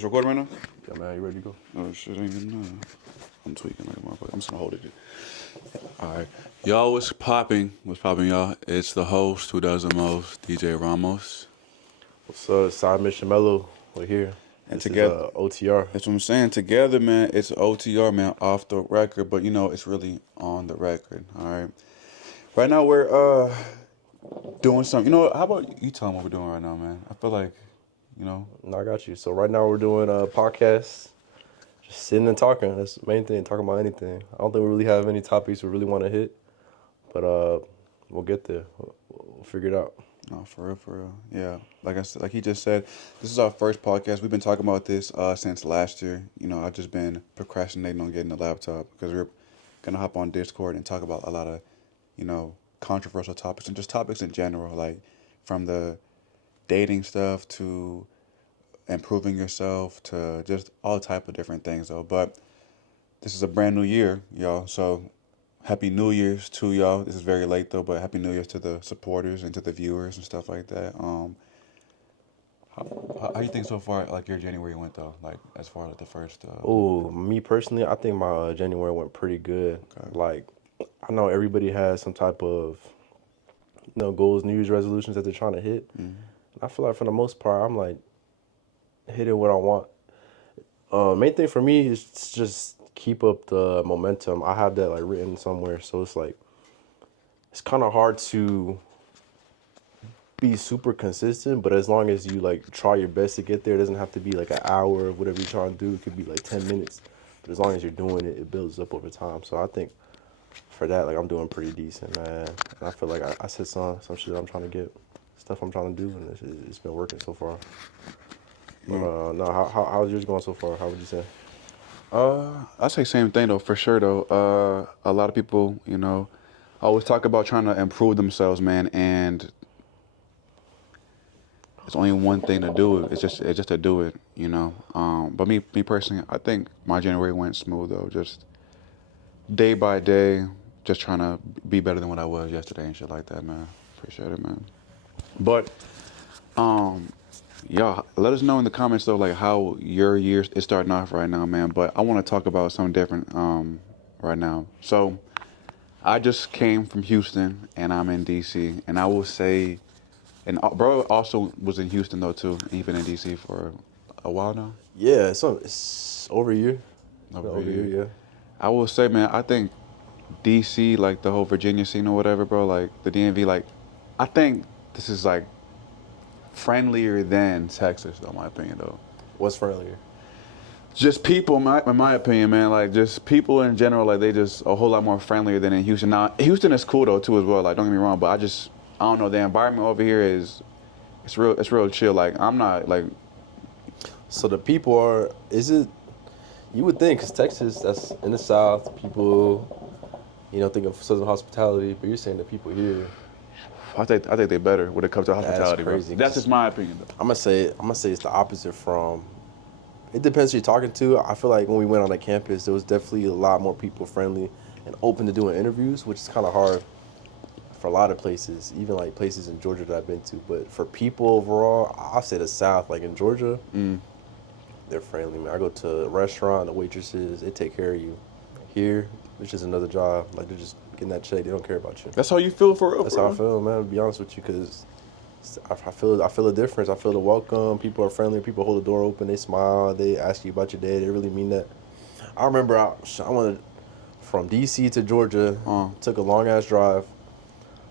It's recording right now? Yeah, man, you ready to go? Oh, shit, ain't even I'm tweaking like a motherfucker. I'm just gonna hold it. Alright. Yo, what's popping? What's popping, y'all? It's the host who does the most, DJ Ramos. What's up? Side Mission Mello. We're here. And this together, is OTR. that's what I'm saying. Together, man, it's OTR, man, off the record, but you know, it's really on the record. Alright. Right now, we're doing something. You know what? How about you tell them what we're doing right now, man? I feel like, you know. No, I got you. So right now we're doing a podcast. Just sitting and talking. That's the main thing. Talking about anything. I don't think we really have any topics we really want to hit, but we'll get there. We'll figure it out. No, for real, for real. Yeah, like I said, like he just said, this is our first podcast. We've been talking about this since last year. You know, I've just been procrastinating on getting a laptop because we're gonna hop on Discord and talk about a lot of, you know, controversial topics and just topics in general, like from the dating stuff to improving yourself to just all type of different things though. But this is a brand new year, y'all. So Happy New Year's to y'all. This is very late though, but Happy New Year's to the supporters and to the viewers and stuff like that. How you think so far, like your January went though, like as far as the first? Oh, me personally, I think my January went pretty good. Okay. Like, I know everybody has some type of, goals, New Year's resolutions that they're trying to hit. Mm-hmm. I feel like for the most part, I'm like hitting what I want. Main thing for me is to just keep up the momentum. I have that like written somewhere, so it's like it's kind of hard to be super consistent. But as long as you like try your best to get there, it doesn't have to be like an hour of whatever you're trying to do. It could be like 10 minutes. But as long as you're doing it, it builds up over time. So I think for that, like I'm doing pretty decent, man. And I feel like I said some shit I'm trying to get, stuff I'm trying to do, and it's been working so far. But no, how's yours going so far? How would you say? I say same thing though, for sure though. A lot of people, you know, always talk about trying to improve themselves, man, and it's only one thing to do it. It's just to do it, you know. But me personally, I think my January went smooth though. Just day by day, just trying to be better than what I was yesterday and shit like that, man. Appreciate it, man. But y'all, let us know in the comments though, like how your year is starting off right now, man. But I want to talk about something different right now. So I just came from Houston and I'm in DC, and I will say, and bro also was in Houston though too, and he's been in DC for a while now. Yeah, it's over a year. Over a year, yeah. I will say, man, I think DC, like the whole Virginia scene or whatever, bro, like the DMV, like I think this is like friendlier than Texas, though, in my opinion, though. What's friendlier? Just people, in my opinion, man, like just people in general, like they just a whole lot more friendlier than in Houston. Now, Houston is cool though too as well. Like don't get me wrong, but I don't know, the environment over here it's real chill. Like I'm not like. So the people are, you would think, because Texas, that's in the South, people, think of Southern hospitality, but you're saying the people here. I think they're better when it comes to hospitality. That's crazy. Bro. That's just my opinion, though. I'm gonna say it's the opposite from. It depends who you're talking to. I feel like when we went on the campus, there was definitely a lot more people friendly and open to doing interviews, which is kind of hard for a lot of places, even like places in Georgia that I've been to. But for people overall, I'll say the South, like in Georgia, they're friendly, man. I go to a restaurant, the waitresses, they take care of you. Here, it's just another job. Like they're just getting that check. They don't care about you. That's how you feel for real. That's bro. how I feel, man. To be honest with you, because I feel a difference. I feel the welcome. People are friendly. People hold the door open. They smile. They ask you about your day. They really mean that. I remember I went from DC to Georgia. Took a long ass drive.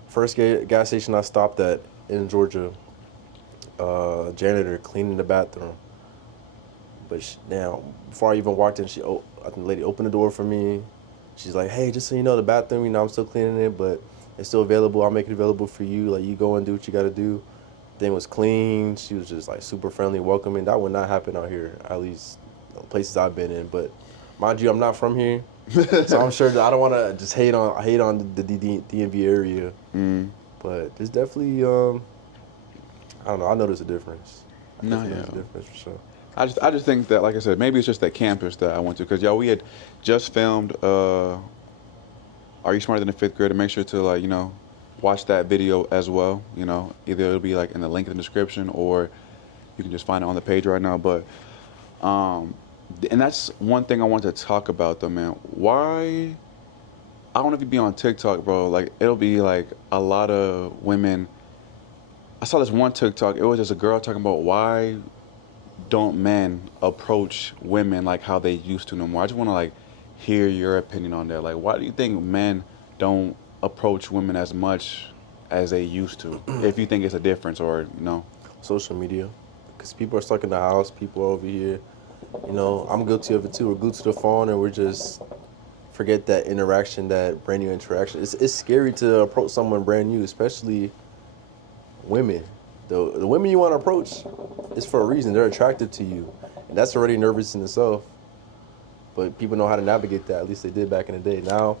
First gas station I stopped at in Georgia. Janitor cleaning the bathroom. But now, before I even walked in, I think the lady opened the door for me. She's like, hey, just so you know, the bathroom, I'm still cleaning it, but it's still available. I'll make it available for you. Like, you go and do what you got to do. Thing was clean. She was just, like, super friendly, welcoming. That would not happen out here, at least places I've been in. But mind you, I'm not from here. So I'm sure that I don't want to just hate on the DMV area. But there's definitely, I don't know. I notice a difference. There's a difference for sure. I just think that, like I said, maybe it's just that campus that I went to, because we had just filmed Are You Smarter Than a Fifth Grader? Make sure to watch that video as well. Either it'll be like in the link in the description, or you can just find it on the page right now. But Um, and that's one thing I want to talk about though, man. Why? I don't know if you be on TikTok, bro. Like it'll be like a lot of women. I saw this one TikTok. It was just a girl talking about why don't men approach women like how they used to no more. I just want to like hear your opinion on that. Like, why do you think men don't approach women as much as they used to? If you think it's a difference, or you know. Social media, because people are stuck in the house. People are over here. You know, I'm guilty of it too. We're glued to the phone and we're just forget that interaction, that brand new interaction. It's scary to approach someone brand new, especially women. The women you want to approach is for a reason. They're attractive to you, and that's already nervous in itself. But people know how to navigate that. At least they did back in the day. Now,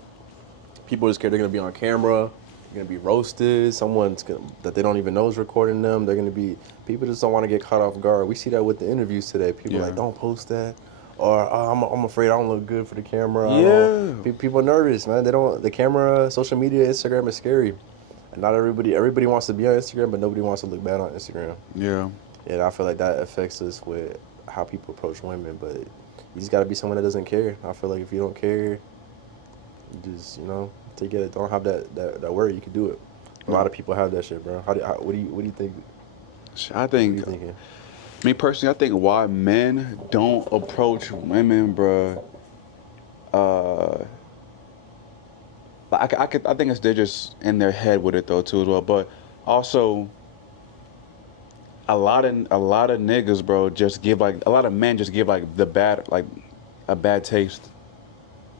people are scared they're gonna be on camera. They're gonna be roasted. That they don't even know is recording them. They're gonna be. People just don't want to get caught off guard. We see that with the interviews today. People are like, don't post that, or oh, I'm afraid I don't look good for the camera. Yeah. People are nervous, man. They don't. The camera, social media, Instagram is scary. And not everybody wants to be on Instagram, but nobody wants to look bad on Instagram. Yeah. And I feel like that affects us with how people approach women. But you just gotta be someone that doesn't care. I feel like if you don't care, you just take it. Don't have that worry. You can do it. A lot of people have that shit, bro. What do you think? I think. What are you thinking? Me personally, I think why men don't approach women, bruh. I think they're just in their head with it though too as well. But also, a lot of niggas, bro, just give like a lot of men just give like a bad taste,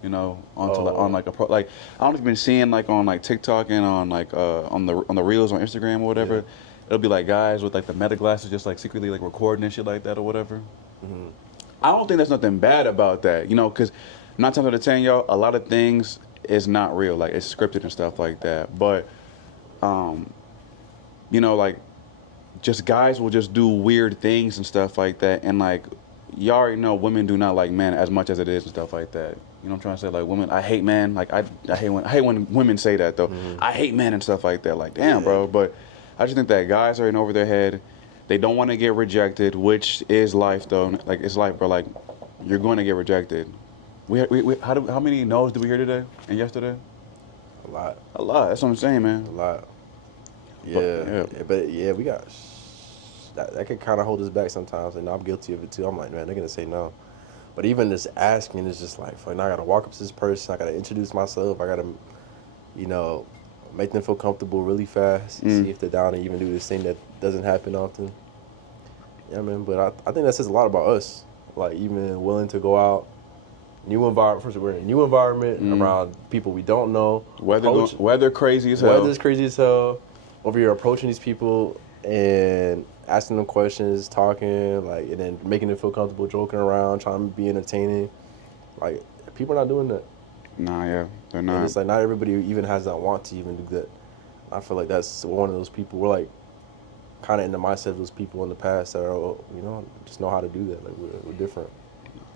onto on like like I don't know if you've been seeing like on like TikTok and on like on the reels on Instagram or whatever. Yeah. It'll be like guys with like the meta glasses just like secretly like recording and shit like that or whatever. Mm-hmm. I don't think there's nothing bad about that, because 9 times out of 10, y'all, a lot of things is not real, like it's scripted and stuff like that. But, like just guys will just do weird things and stuff like that, and like y'all already know women do not like men as much as it is and stuff like that. You know what I'm trying to say? Like women, I hate men. Like I hate when women say that though. Mm-hmm. I hate men and stuff like that. Like damn, bro. But I just think that guys are in over their head. They don't want to get rejected, which is life though. Like it's life, bro. Like you're going to get rejected. How many no's did we hear today and yesterday? A lot. A lot. That's what I'm saying, man. A lot. But we got that can kind of hold us back sometimes, and I'm guilty of it too. I'm like, man, they're gonna say no. But even just asking is just like, fuck, now I gotta walk up to this person. I gotta introduce myself. I gotta, make them feel comfortable really fast. See if they're down to even do this thing that doesn't happen often. Yeah, man. But I think that says a lot about us. Like even willing to go out, new environment. First, we're in a new environment around people we don't know. Weather crazy as hell. Weather's crazy as hell. Over here approaching these people and asking them questions, talking, like, and then making them feel comfortable, joking around, trying to be entertaining. Like, people are not doing that. Nah, yeah, they're not. And it's like not everybody even has that want to even do that. I feel like that's one of those people. We're like kind of in the mindset of those people in the past that are, just know how to do that. Like we're different.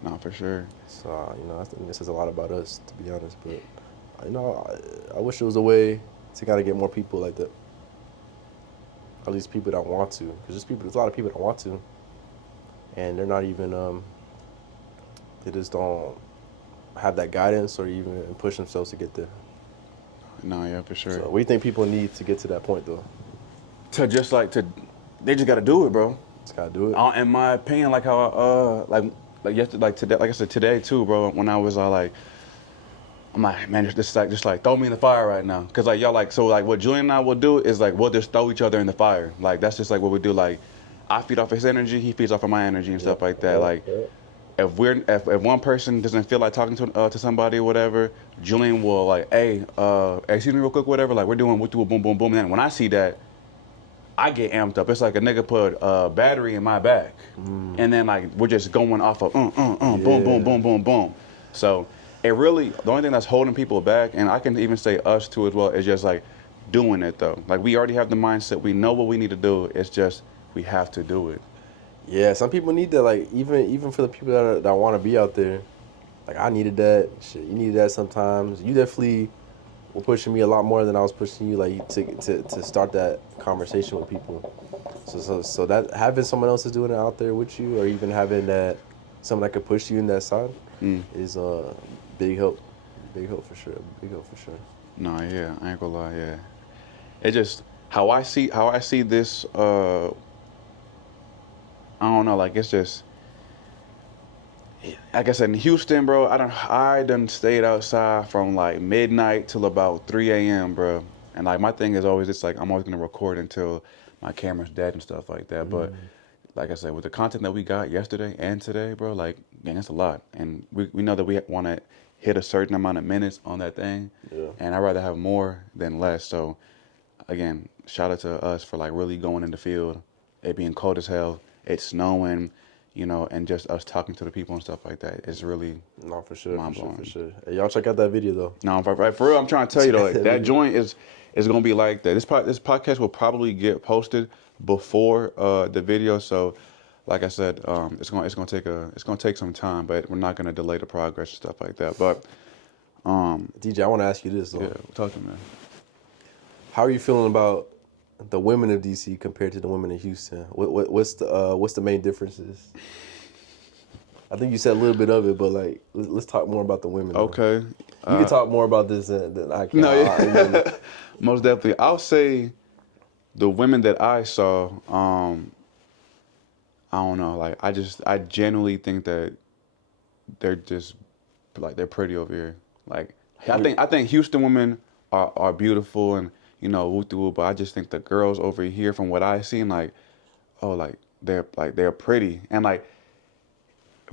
Nah, for sure. So I think this says a lot about us, to be honest. But I wish there was a way to kind of get more people like that. At least people that want to, because there's a lot of people that want to, and they're not even they just don't have that guidance or even push themselves to get there. No, yeah, for sure. So what do you think people need to get to that point though? They just gotta do it, bro. Just gotta do it. In my opinion, like how like yesterday, like today, like I said today too, bro. When I was I'm like, man, just like throw me in the fire right now, cause like y'all like so like what Julian and I will do is like we'll just throw each other in the fire. Like that's just like what we do. Like I feed off his energy, he feeds off of my energy and stuff like that. Like if one person doesn't feel like talking to somebody or whatever, Julian will like, hey, excuse me real quick, whatever. Like we'll do a boom boom boom. And then when I see that, I get amped up. It's like a nigga put a battery in my back, and then like we're just going off of boom boom boom boom boom. So. It really, the only thing that's holding people back, and I can even say us too as well, is just like doing it though. Like we already have the mindset, we know what we need to do. It's just we have to do it. Yeah, some people need that. Like even for the people that want to be out there, like I needed that. Shit, you needed that sometimes. You definitely were pushing me a lot more than I was pushing you. Like to start that conversation with people. So that having someone else is doing it out there with you, or even having that someone that could push you in that side Mm. is big help. Big help for sure. Big help for sure. No, yeah, I ain't gonna lie, yeah. It just how I see this. I don't know, like it's just like I said in Houston, bro. I done stayed outside from like midnight till about 3 a.m., bro. And like my thing is always it's like I'm always gonna record until my camera's dead and stuff like that. But like I said, with the content that we got yesterday and today, bro, like man, that's a lot. And we know that we want to hit a certain amount of minutes on that thing. Yeah. And I'd rather have more than less. So again, shout out to us for like really going in the field. It being cold as hell, it's snowing, you know, and just us talking to the people and stuff like that. It's really No, for sure, mind for sure, blowing. for sure. Hey, y'all check out that video though. No, for real, I'm trying to tell you though, like, that joint is gonna be like that. This podcast will probably get posted before the video, so like I said, it's gonna take some time, but we're not gonna delay the progress and stuff like that. But DJ, I want to ask you this though. yeah, talk to me. How are you feeling about the women of DC compared to the women in Houston? What's the main differences? I think you said a little bit of it, but like let's talk more about the women. Though. Okay. You can talk more about this than I can. No, yeah. Most definitely. I'll say the women that I saw, I don't know, like I genuinely think that they're just like they're pretty over here. Like I think Houston women are beautiful and you know woo woo, but I just think the girls over here from what I seen like oh like they're pretty and like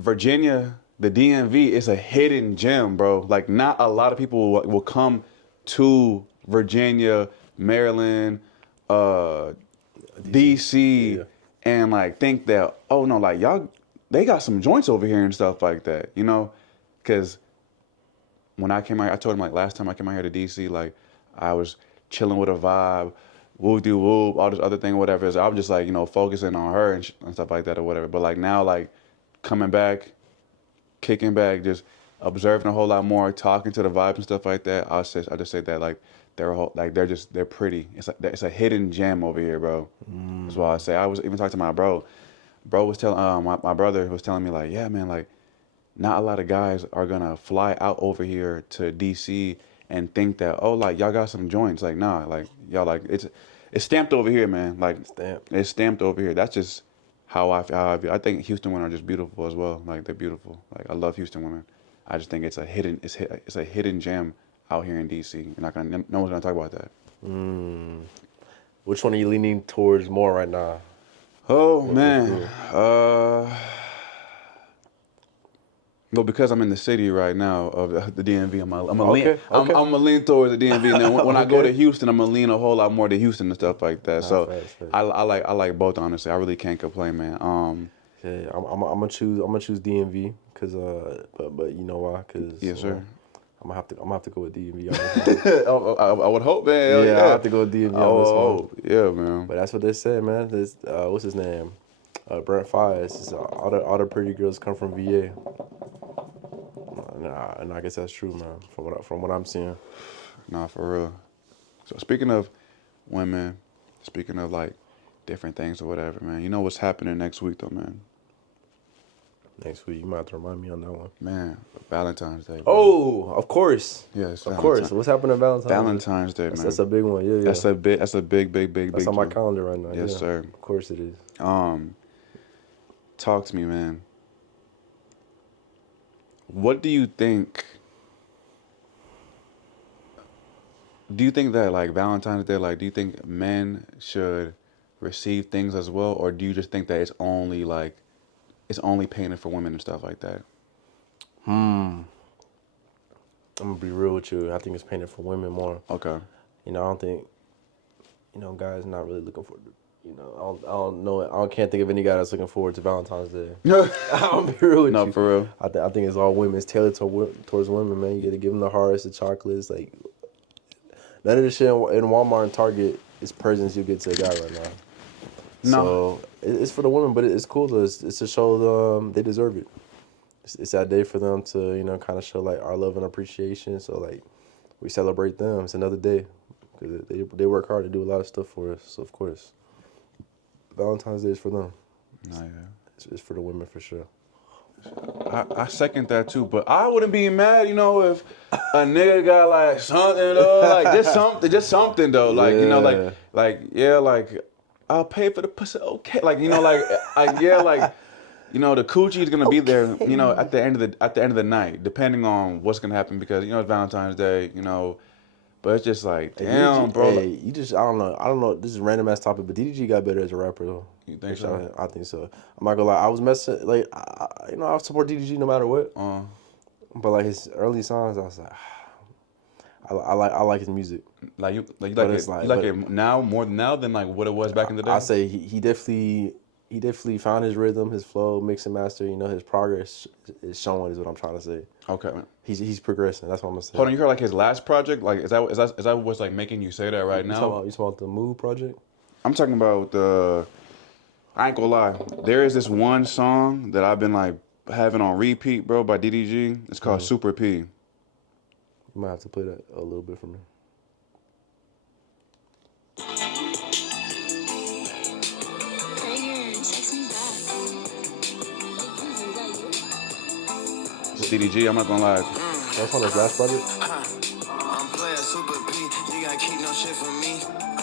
Virginia, the DMV is a hidden gem, bro. Like not a lot of people will come to Virginia, Maryland, DC, Yeah. and like think that oh no, like y'all they got some joints over here and stuff like that, you know? Because when I came out, I told him like last time I came out here to DC, like I was chilling with a vibe, whoop de whoop, all this other thing, whatever. So I was just like you know focusing on her and stuff like that or whatever. But like now, like coming back, kicking back, just observing a whole lot more, talking to the vibes and stuff like that. I just say that like they're pretty. It's a hidden gem over here, bro. That's why I say. I was even talking to my bro. Bro was telling my brother was telling me like, yeah, man, like not a lot of guys are gonna fly out over here to DC and think that oh like y'all got some joints. Like nah, like y'all like it's stamped over here, man. Like it's stamped over here. That's just how I feel. I think Houston women are just beautiful as well. Like they're beautiful. Like I love Houston women. I just think it's a hidden gem out here in DC. No one's gonna talk about that. Which one are you leaning towards more right now? Oh man, well because I'm in the city right now of the DMV, I'm gonna lean towards the DMV. And then when I go to Houston, I'm gonna lean a whole lot more to Houston and stuff like that. So Facts. I like both honestly. I really can't complain, man. Yeah, I'm gonna choose DMV because but you know why? Because Yes, sir. I'm gonna have to go with DMV on this one. I would hope, man. Yeah, I have to go with DMV on this one. Yeah, man. But that's what they said, man. This what's his name? Brent Fires. All the pretty girls come from VA. And I guess that's true, man. From what I'm seeing. Nah, for real. So speaking of women, speaking of like different things or whatever, man. You know what's happening next week though, man? Next week, you might have to remind me on that one. Man, Valentine's Day. Bro. Oh, of course. Yes, of course. What's happening Valentine's Day? Valentine's Day, man. That's a big one. Yeah. That's a big. That's a big. That's on my calendar right now. Yes, sir. Of course it is. Talk to me, man. What do you think? Do you think that like Valentine's Day, like, do you think men should receive things as well, or do you just think that it's only painted for women and stuff like that? I'm gonna be real with you. I think it's painted for women more. Okay. You know, I don't think, guys not really looking for. I don't know. Can't think of any guy that's looking forward to Valentine's Day. I'll be real with you. No, for real. I think it's all women. It's tailored towards women, man. You got to give them the hearts, the chocolates. Like none of the shit in Walmart and Target is presents you get to a guy right now. No. So it's for the women, but it's cool though. It's to show them they deserve it. It's that day for them to kind of show like our love and appreciation. So like we celebrate them. It's another day because they work hard to do a lot of stuff for us. So of course. Valentine's Day is for them. Oh, yeah. It's for the women for sure. I second that too, but I wouldn't be mad, you know, if a nigga got like something though, like just something though, like you know, Yeah. yeah, like I'll pay for the pussy, okay, like you know, yeah, like you know, the coochie is gonna be there, you know, Okay. at the end of the night, depending on what's gonna happen because you know it's Valentine's Day, you know, but it's just like, Hey, DDG, damn, bro, hey, you just, I don't know. This is a random ass topic, but DDG got better as a rapper though. you For think so? sure, I think so. I'm not gonna lie, I was messing like, you know, I support DDG no matter what. Uh, But like his early songs, I was like, I like his music. you But like it's it, you like, like but it now more than now than like what it was back in the I day. say he definitely found his rhythm, his flow, mix and master. You know, his progress is showing. Is what I'm trying to say. Okay. He's progressing. That's what I'm gonna say. Hold on, you heard like his last project? Like, is that what's like making you say that right now? You talking about the Move project? I'm talking about the. I ain't gonna lie. There is this one song that I've been like having on repeat, bro, by DDG. It's called Mm-hmm. Super P. You might have to play that a little bit for me. It's DDG. I'm not gonna lie. That's on his last project. I'm player Super P. You gotta keep no shit from me.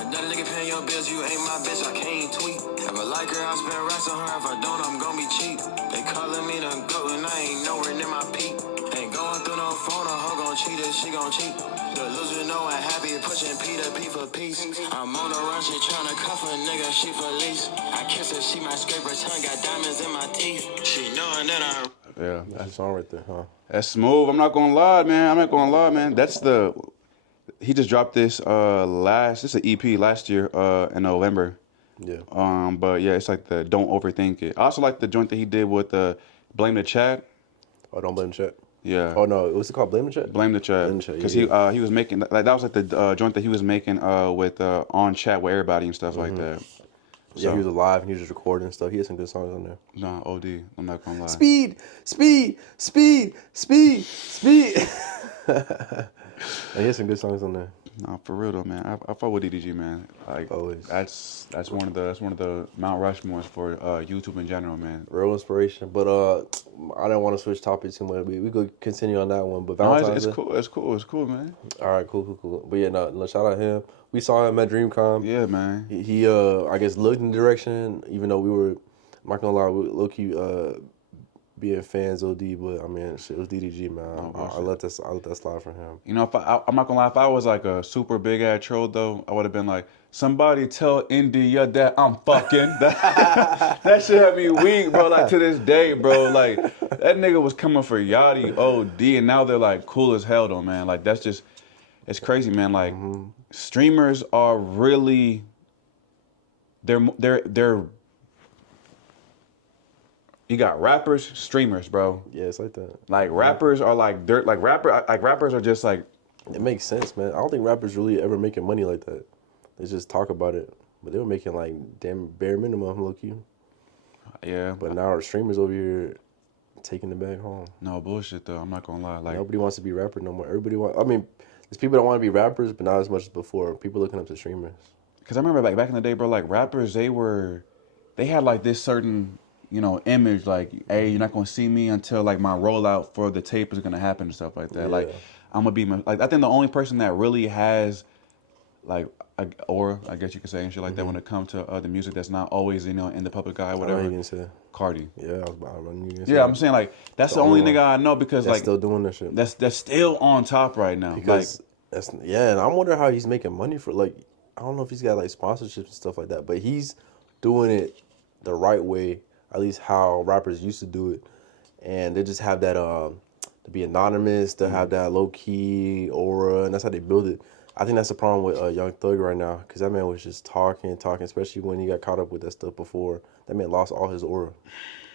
That nigga paying your bills, you ain't my bitch, I can't tweet. If I like her, I spend racks on her. If I don't, I'm gonna be cheap. They calling me the GOAT and I ain't nowhere near my peak. Ain't going through no phone, a hoe gon' cheat if she gon' cheat. The loser know I'm happy, pushing P to P for peace. I'm on the run, she tryna cuff a nigga, she police. I kiss her, she might scrape her tongue, got diamonds in my teeth. She knowing that I'm Yeah, That's a song right there, huh? that's smooth. I'm not gonna lie, man. I'm not gonna lie, man. That's the. He just dropped this This is an EP last year in November. Yeah. But yeah, it's like the Don't Overthink It. I also like the joint that he did with Blame the Chat. Oh, don't blame the chat. Yeah. Oh no, what's it called? Blame the chat. Blame the Chat. Blame the Chat, Because yeah. he was making like that was like the joint that he was making with on chat with everybody and stuff like that. Yeah, So, he was alive and he was just recording and stuff. He had some good songs on there. nah, OD. I'm not gonna lie. Speed, speed, speed, speed, speed. And he had some good songs on there. Nah, for real though, man. I fuck with DDG, man. Like Always. that's one of the Mount Rushmores for YouTube in general, man. Real inspiration. But I didn't want to switch topics too much. We could continue on that one. But No, Valentine's Day. it's cool, man. All right, cool. But yeah, no, shout out him. We saw him at DreamCon. Yeah, man. He I guess looked in the direction, even though we were, I'm not gonna lie, we low key being fans OD, but I mean, shit, it was DDG, man. Oh, I let that slide for him. You know, I'm not gonna lie, if I was like a super big ass troll though, I would have been like, somebody tell India that I'm fucking. That shit had me weak, bro. Like to this day, bro. Like that nigga was coming for Yachty OD, and now they're like cool as hell though, man. Like that's just, it's crazy, man. Like streamers are really, they're. You got rappers, streamers, bro. Yeah, it's like that. Like rappers are like dirt. Like rappers are just like. It makes sense, man. I don't think rappers really ever making money like that. They just talk about it, but they were making like damn bare minimum, low key. Yeah. But now our streamers over here taking the bag home. No bullshit though. I'm not gonna lie. Like Nobody wants to be rapper no more. Everybody want. I mean, there's people that want to be rappers, but not as much as before. People looking up to streamers. because I remember like back in the day, bro. Like rappers, they had like this certain image. Like, hey, you're not gonna see me until like my rollout for the tape is gonna happen and stuff like that. Yeah. Like I'm gonna be like I think the only person that really has like a aura, I guess you could say, and shit like that when it comes to the music that's not always in the public eye, I know whatever. you gonna say. Cardi. Yeah, I was about to run you. Gonna say Yeah, that. I'm saying like that's the only only one nigga I know because that's like still doing that shit. that's still on top right now. Because and I'm wondering how he's making money for like I don't know if he's got like sponsorships and stuff like that, but he's doing it the right way, at least how rappers used to do it, and they just have that to be anonymous, to have that low key aura, and that's how they build it. I think that's the problem with Young Thug right now, because that man was just talking, especially when he got caught up with that stuff before. That man lost all his aura.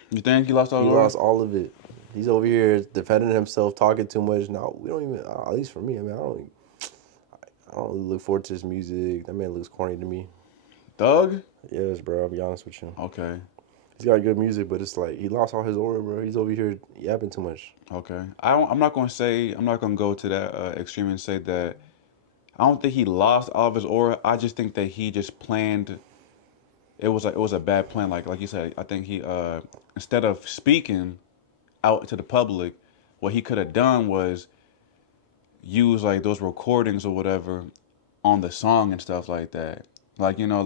you think he lost all? He the lost all of it. He's over here defending himself, talking too much. Now we don't even. At least for me, I mean, I don't really look forward to his music. That man looks corny to me. Thug? Yes, bro. I'll be honest with you. Okay. He's got good music, but it's like he lost all his aura, bro. He's over here yapping too much. Okay. I'm not gonna go to that extreme and say that. I don't think he lost all of his aura. I just think that he just planned. It was a bad plan. Like you said, I think he instead of speaking, out to the public. What he could have done was use like those recordings or whatever on the song and stuff like that. Like, you know,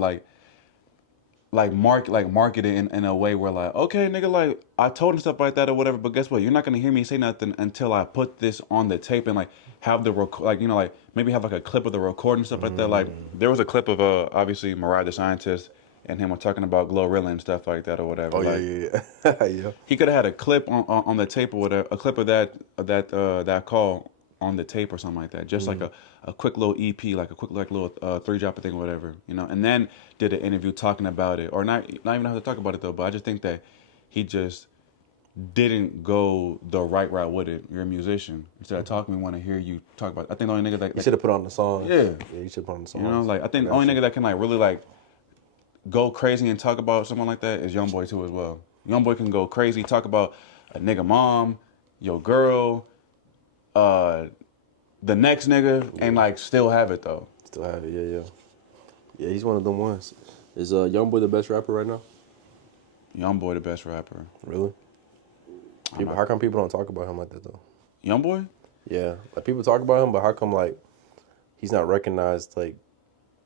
market it in a way where like, okay, nigga, like I told him stuff like that or whatever, but guess what? You're not gonna hear me say nothing until I put this on the tape and like have the like, you know, like maybe have like a clip of the recording stuff like that. Like there was a clip of obviously Mariah the Scientist and him talking about Glorilla and stuff like that or whatever. Oh, like, yeah. Yeah. he could have had a clip on the tape or whatever, a clip of that call on the tape or something like that. Just like a quick little EP, like a quick like little 3-drop thing or whatever, you know. And then did an interview talking about it, or not even have to talk about it though. But I just think that he just didn't go the right route with it. You're a musician. Instead of talking, we want to hear you talk about it. I think the only nigga that You should have put on the songs. Yeah. Yeah, you should put on the songs. you know, like I think the only nigga that can like really like go crazy and talk about someone like that is YoungBoy too as well. YoungBoy can go crazy, talk about a nigga mom, your girl, the next nigga, and like still have it though. Still have it, yeah. Yeah, he's one of them ones. Is YoungBoy the best rapper right now? YoungBoy the best rapper. Really? How come people don't talk about him like that though? YoungBoy? Yeah, like people talk about him, but how come like he's not recognized like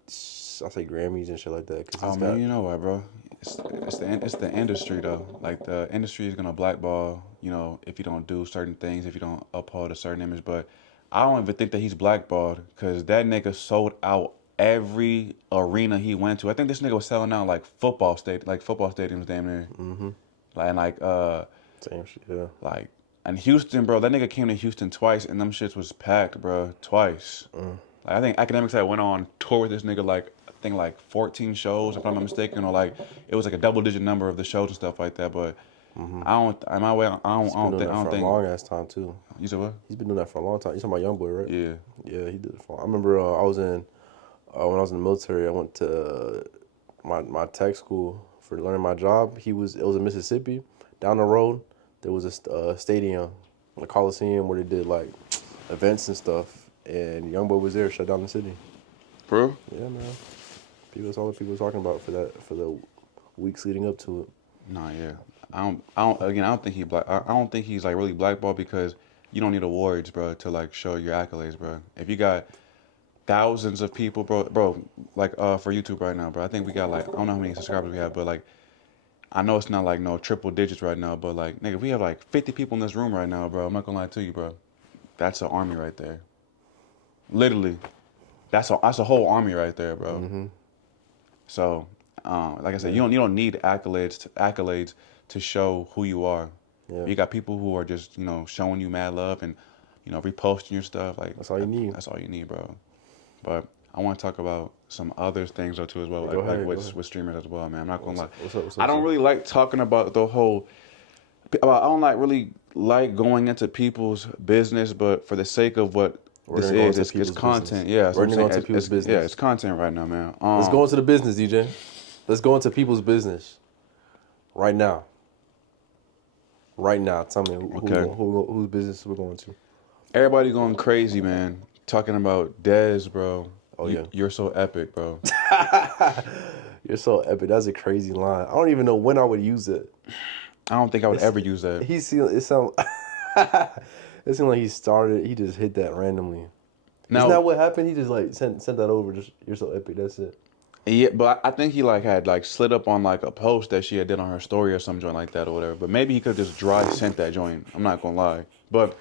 I say Grammys and shit like that? Cause Oh man, you know what, bro? It's the industry though. Like the industry is gonna blackball, you know, if you don't do certain things, if you don't uphold a certain image. But I don't even think that he's blackballed because that nigga sold out every arena he went to. I think this nigga was selling out like football stadiums damn near. Mm-hmm. Same shit, yeah. Like in Houston, bro, that nigga came to Houston twice and them shits was packed, bro, twice. Like I think Academics had went on tour with this nigga like I think like 14 shows if I'm not mistaken, or like it was like a double-digit number of the shows and stuff like that. But I don't think a long ass time too. You said what? He's been doing that for a long time. You talking about YoungBoy, right? Yeah. Yeah, he did it for. I remember I was in when I was in the military. I went to my tech school for learning my job. It was in Mississippi. Down the road, there was a stadium, a Coliseum, where they did like events and stuff. And YoungBoy was there, shut down the city. Bro? Yeah, man. That's all the people were talking about for the weeks leading up to it. Nah, yeah. I don't think I don't think he's like really blackballed because you don't need awards, bro, to like show your accolades, bro. If you got thousands of people, bro, like for YouTube right now, bro. I think we got like I don't know how many subscribers we have, but like I know it's not like no triple digits right now, but like nigga, we have like 50 people in this room right now, bro. I'm not gonna lie to you, bro. That's an army right there. Literally, that's a whole army right there, bro. Mm-hmm. So, like I said, you don't need accolades to show who you are. Yeah. You got people who are just showing you mad love and reposting your stuff. Like that's all you need. That's all you need, bro. But I want to talk about some other things though too as well, with streamers as well, man. I'm not gonna lie. What's up, I don't really like talking about the whole. I don't really like going into people's business, but for the sake of what this is, it's content. Business. Yeah, we're going to people's business. Yeah, it's content right now, man. Let's go into the business, DJ. Let's go into people's business right now. Right now, tell me whose business we're going to. Everybody going crazy, man. Talking about Dez, bro. Oh yeah, you're so epic, bro. You're so epic. That's a crazy line. I don't even know when I would use it. I don't think I would ever use that. It seemed like he just hit that randomly. Now, isn't that what happened? He just like sent that over. Just you're so epic. That's it. Yeah, but I think he had slid up on like a post that she had did on her story or some joint like that or whatever. But maybe he could have just dry sent that joint. I'm not gonna lie. But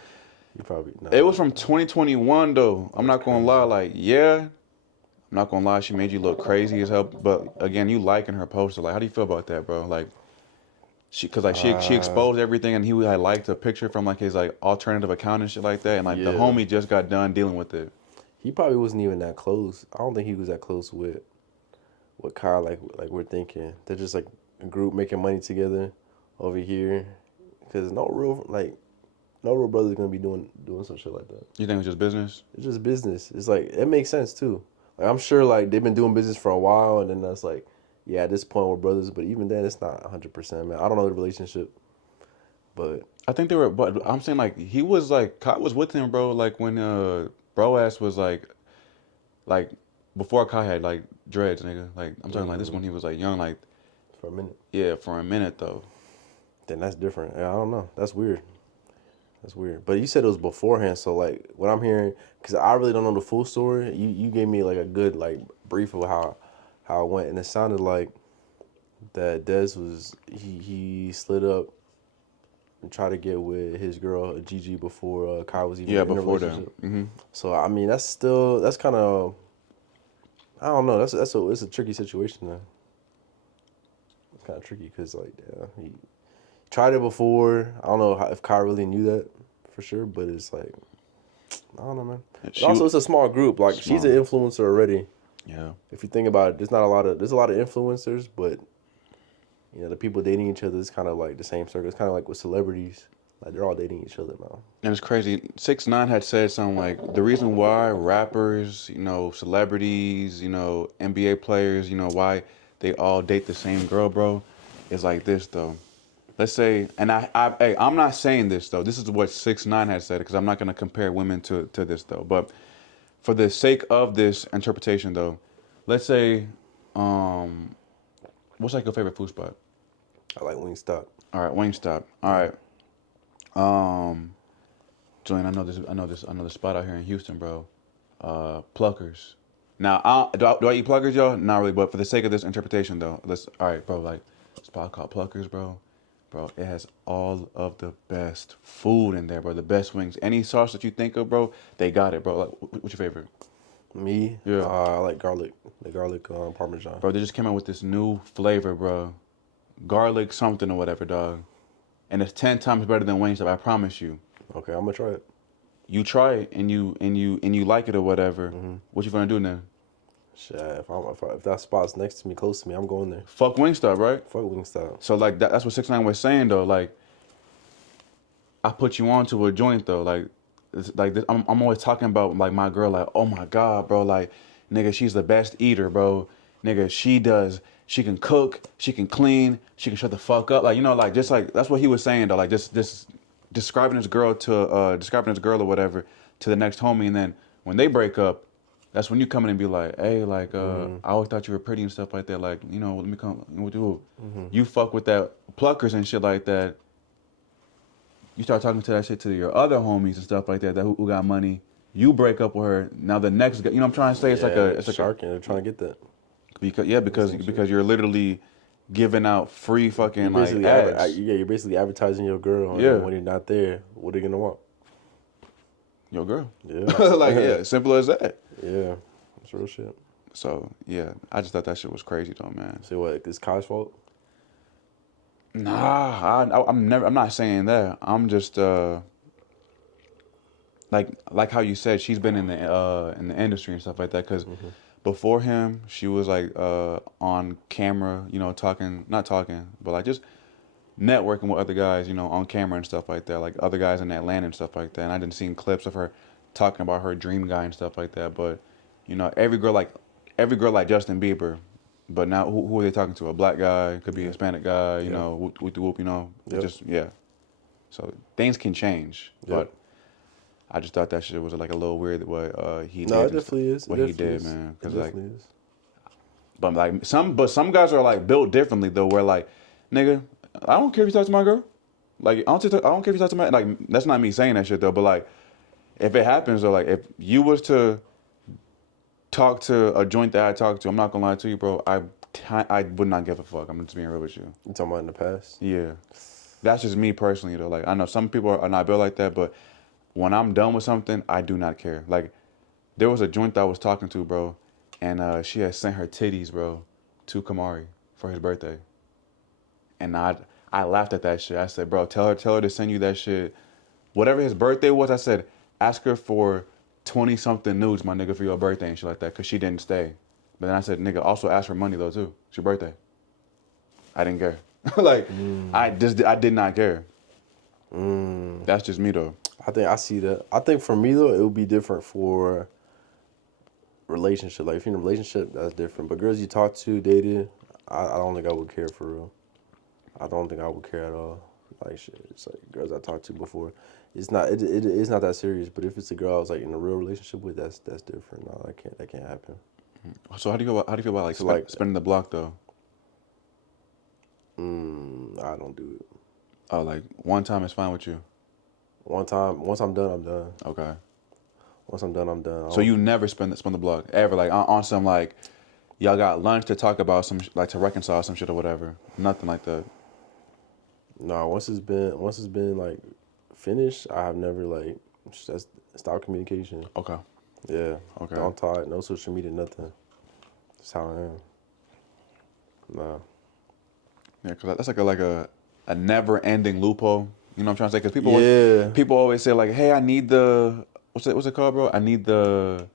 it was from 2021 though. I'm not gonna lie. Like I'm not gonna lie. She made you look crazy as hell. But again, you liking her poster. Like, how do you feel about that, bro? Like. She exposed everything and he had liked a picture from like his like alternative account and shit like that, and like the homie just got done dealing with it. He probably wasn't even that close. I don't think he was that close with Kyle like we're thinking. They're just like a group making money together over here, because no real brother's gonna be doing some shit like that. You think it's just business? It's just business. It's like it makes sense too. Like I'm sure like they've been doing business for a while, and then that's like. Yeah, at this point we're brothers, but even then it's not 100%, man. I don't know the relationship, but I think they were. But I'm saying like he was like Kai was with him, bro. Like when bro ass was like before Kai had like dreads, nigga. Like I'm talking like this when he was like young, like for a minute. Yeah, for a minute though. Then that's different. Yeah, I don't know. That's weird. That's weird. But you said it was beforehand, so like what I'm hearing, because I really don't know the full story. You gave me like a good like brief of how it went, and it sounded like that Dez was he slid up and tried to get with his girl Gigi before Kai was even Yeah, in a before that. relationship. Mm-hmm. So I mean that's kind of, I don't know, it's a tricky situation though. It's kind of tricky because like yeah, he tried it before. I don't know if Kai really knew that for sure, but it's like I don't know, man. But also, it's a small group. Like she's Small. an influencer already. Yeah. If you think about it, there's a lot of influencers, but you know the people dating each other is kind of like the same circle. It's kind of like with celebrities, like they're all dating each other now. And it's crazy. 6ix9ine had said something like the reason why rappers, celebrities, NBA players, why they all date the same girl, bro, is like this though. Let's say, and hey, I'm not saying this though. This is what 6ix9ine had said because I'm not gonna compare women to this though. But for the sake of this interpretation though, let's say, what's like your favorite food spot? I like Wingstop. All right, Wingstop. All right. Julian, I know this spot out here in Houston, bro. Pluckers. Now, do I eat Pluckers, y'all? Not really, but for the sake of this interpretation, though, all right, bro. Like, spot called Pluckers, bro. Bro, it has all of the best food in there, bro. The best wings. Any sauce that you think of, bro, they got it, bro. Like, what's your favorite? Me, Yeah. I like garlic, the garlic parmesan. Bro, they just came out with this new flavor, bro. Garlic something or whatever, dog. And it's 10 times better than Wingstop. I promise you. Okay, I'm gonna try it. You try it and you like it or whatever. Mm-hmm. What you gonna do now? Shit, if that spot's next to me, close to me, I'm going there. Fuck Wingstop, right? Fuck Wingstop. So like that's what 6ix9ine was saying though. Like I put you on to a joint though. Like this, I'm always talking about like my girl. Like oh my god, bro. Like nigga, she's the best eater, bro. Nigga, she can cook, she can clean, she can shut the fuck up. Like like just like that's what he was saying though. Like just describing his girl or whatever to the next homie, and then when they break up, that's when you come in and be like, hey, like I always thought you were pretty and stuff like that. Like let me come with you. You fuck with that Pluckers and shit like that. You start talking to that shit to your other homies and stuff like that who got money. You break up with her. Now the next guy, what I'm trying to say? It's like sharking. They're trying to get that. Because you're literally giving out free fucking like ads. You're basically advertising your girl. Yeah. And when you're not there, what are you gonna want? Your girl. Yeah. Like yeah, simple as that. Yeah, that's real shit. So yeah, I just thought that shit was crazy though, man. So what? It's Kai's fault? Nah, I'm not saying that. I'm just like how you said she's been in the industry and stuff like that. Cause before him, she was like on camera, not talking, but like just networking with other guys, on camera and stuff like that. Like other guys in Atlanta and stuff like that. And I didn't see clips of her talking about her dream guy and stuff like that. But every girl like Justin Bieber. But now, who are they talking to? A black guy, could be a Hispanic guy, whoop the whoop, It just, yeah. So things can change, but I just thought that shit was like a little weird what he did. No, it definitely is. What he did, man. It definitely is. But like some guys are like built differently though. Where like, nigga, I don't care if you talk to my girl. Like I don't care if you talk to my like. That's not me saying that shit though. But like, if it happens though, like if you was to talk to a joint that I talked to, I'm not gonna lie to you, bro. I would not give a fuck. I'm just being real with you. You talking about in the past? Yeah, that's just me personally though. Like I know some people are not built like that, but when I'm done with something, I do not care. Like there was a joint that I was talking to, bro, and she had sent her titties, bro, to Kamari for his birthday, and I laughed at that shit. I said, bro, tell her to send you that shit. Whatever his birthday was, I said, ask her for 20-something nudes, my nigga, for your birthday and shit like that, because she didn't stay. But then I said, nigga, also ask for money, though, too. It's your birthday. I didn't care. Like, I did not care. That's just me, though. I think I see that. I think for me, though, it would be different for relationship. Like, if you're in a relationship, that's different. But girls you talk to, dated, I don't think I would care for real. I don't think I would care at all. Like, shit, it's like girls I talked to before. It's not that serious, but if it's a girl I was like in a real relationship with, that's different. No, that can't happen. So how do you feel about like spinning the block though? I don't do it. Oh, like one time is fine with you. Once I'm done, I'm done. Okay. Once I'm done, I'm done. So you never spend the block ever, like on some like y'all got lunch to talk about some like to reconcile some shit or whatever. Nothing like that. No, once it's been like finished, I have never like just stopped communication. Okay. Yeah. Okay. Don't talk, no social media, nothing. That's how I am. Nah. Yeah, because that's like a never ending loophole. You know what I'm trying to say? Because Yeah. people always say like, hey, I need the what's it called, bro? I need the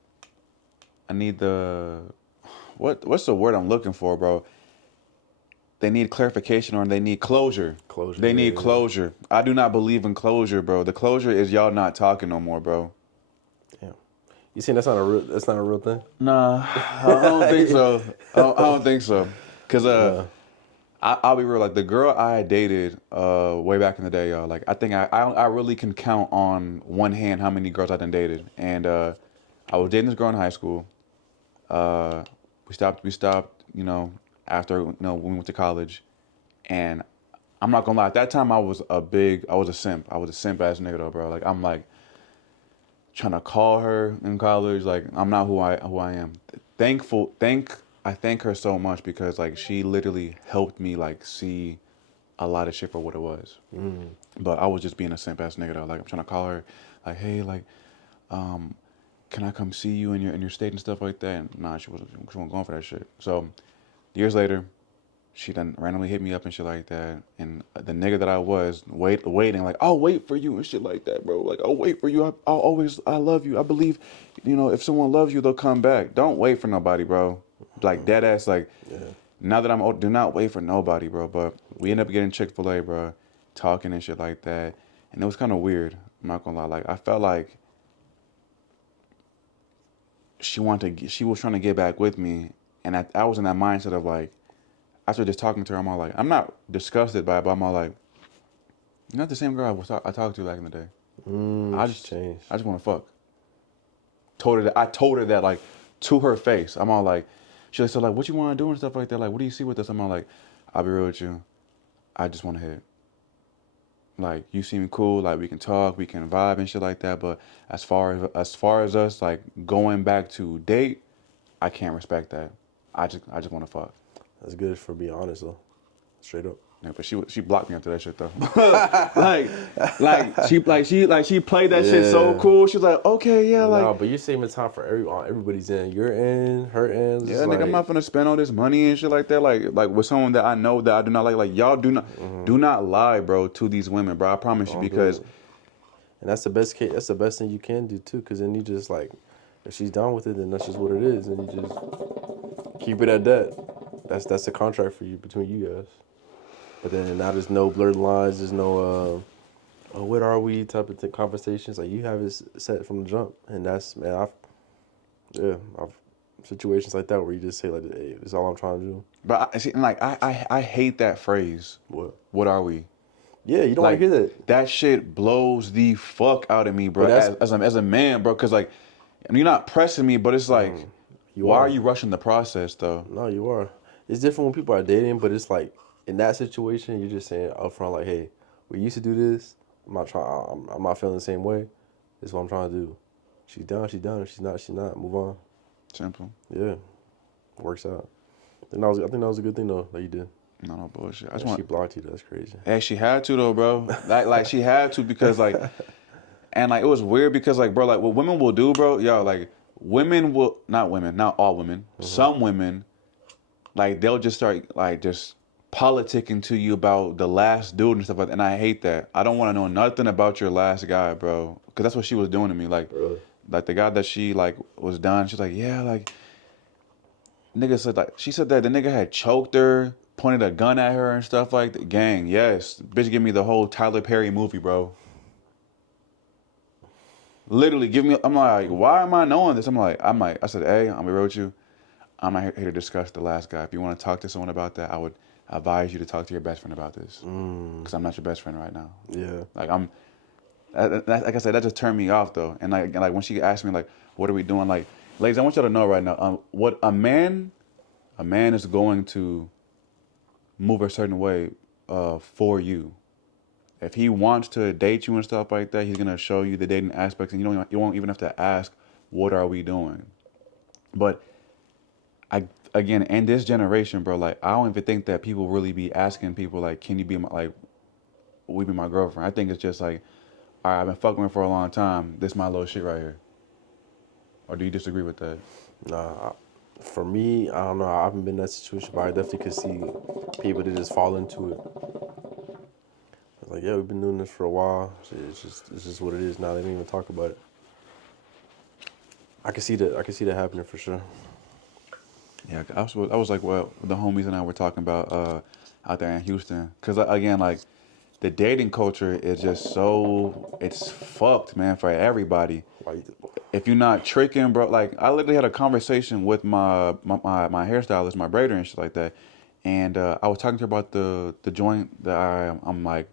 what's the word I'm looking for, bro? They need clarification or they need closure. Closure. They yeah, need yeah. closure. I do not believe in closure, bro. The closure is y'all not talking no more, bro. Damn. You saying that's not a real thing? Nah, I don't think so. I don't think so. Cause Nah. I'll be real. Like the girl I dated way back in the day, y'all. Like I think I really can count on one hand how many girls I done dated. And I was dating this girl in high school. We stopped. You know, after when we went to college, and I'm not gonna lie. At that time, I was a simp. I was a simp ass nigga though, bro. Like I'm like trying to call her in college. Like I'm not who I am. I thank her so much because like she literally helped me like see a lot of shit for what it was. But I was just being a simp ass nigga though. Like I'm trying to call her, like hey, like, can I come see you in your state and stuff like that? And nah, she wasn't going for that shit. So years later, she then randomly hit me up and shit like that. And the nigga that I was waiting, like, I'll wait for you and shit like that, bro. Like, I'll wait for you. I love you. I believe, if someone loves you, they'll come back. Don't wait for nobody, bro. Like, dead ass, like, now that I'm old, do not wait for nobody, bro. But we ended up getting Chick-fil-A, bro, talking and shit like that. And it was kind of weird. I'm not gonna lie. Like, I felt like she was trying to get back with me. And I was in that mindset of like, after just talking to her, I'm all like, I'm not disgusted by it, but I'm all like, you're not the same girl I talked to back in the day. I just changed. I just want to fuck. I told her that like to her face. I'm all like, she's like, so like, what you want to do and stuff like that. Like, what do you see with us? I'm all like, I'll be real with you. I just want to hit. Like, you seem cool. Like, we can talk, we can vibe and shit like that. But as far as us like going back to date, I can't respect that. I just want to fuck. That's good for being honest though. Straight up. Yeah, but she blocked me after that shit though. she played that shit so Yeah. cool. She was like, okay, yeah, like No, but you're saving time for everybody's end. Your end, her end. yeah, nigga, I'm not gonna spend all this money and shit like that. Like with someone that I know that I do not like. Like y'all do not lie, bro, to these women, bro. I promise you, Don't do because it. And that's the best case. That's the best thing you can do too, because then you just like, if she's down with it, then that's just what it is, and you just keep it at that. That's the contract for you between you guys. But then now there's no blurred lines. There's no oh, what are we type of conversations. Like you have it set from the jump, and that's man. I've situations like that where you just say like, hey, this is all I'm trying to do. but I see, like I hate that phrase. What are we? Yeah, you don't want Like to hear that. that shit blows the fuck out of me, bro. But As a man, bro, because like you're not pressing me, but it's like, why are you rushing the process though? No, you are. It's different when people are dating, but it's like in that situation, you're just saying upfront, like, "Hey, we used to do this. I'm not trying. I'm not feeling the same way. This is what I'm trying to do. She's down. She's down. If she's not, she's not. Move on. Simple. Yeah, works out. I think that was a good thing though that you did. No bullshit. She blocked you. That's crazy. Hey, she had to though, bro. Like she had to because like, and like it was weird because like, bro, like what women will do, bro, yo, like not all women, some women, like they'll just start like just politicking to you about the last dude and stuff like that, and I hate that. I don't want to know nothing about your last guy, bro, because that's what she was doing to me. Like, Really? like the guy that she like was done. She's like, yeah, like, nigga said like she said that the nigga had choked her, pointed a gun at her and stuff like that. Gang, yes, bitch, give me the whole Tyler Perry movie, bro. Literally, give me. I'm like, why am I knowing this? I said, hey, I'm gonna be real with you. I'm not here to discuss the last guy. If you want to talk to someone about that, I would advise you to talk to your best friend about this, because I'm not your best friend right now. Yeah. Like like I said, that just turned me off though. And like when she asked me like, what are we doing? Like, ladies, I want y'all to know right now, what a man is going to move a certain way for you. if he wants to date you and stuff like that, he's gonna show you the dating aspects, and you won't even have to ask, "What are we doing?" But I again, in this generation, bro, like I don't even think that people really be asking people like, "Can you be my like, will you be my girlfriend?" I think it's just like, "All right, I've been fucking with her for a long time. This my little shit right here." Or do you disagree with that? Nah, for me, I don't know. I haven't been in that situation, but I definitely could see people that just fall into it. Like, yeah, we've been doing this for a while. It's just what it is now. They don't even talk about it. I can see that. I can see that happening for sure. Yeah, I was like, well, the homies and I were talking about out there in Houston, because again, like the dating culture is just so it's fucked, man, for everybody. Like, If you're not tricking, bro, like I literally had a conversation with my hairstylist, my braider and shit like that, and I was talking to her about the joint that I'm like,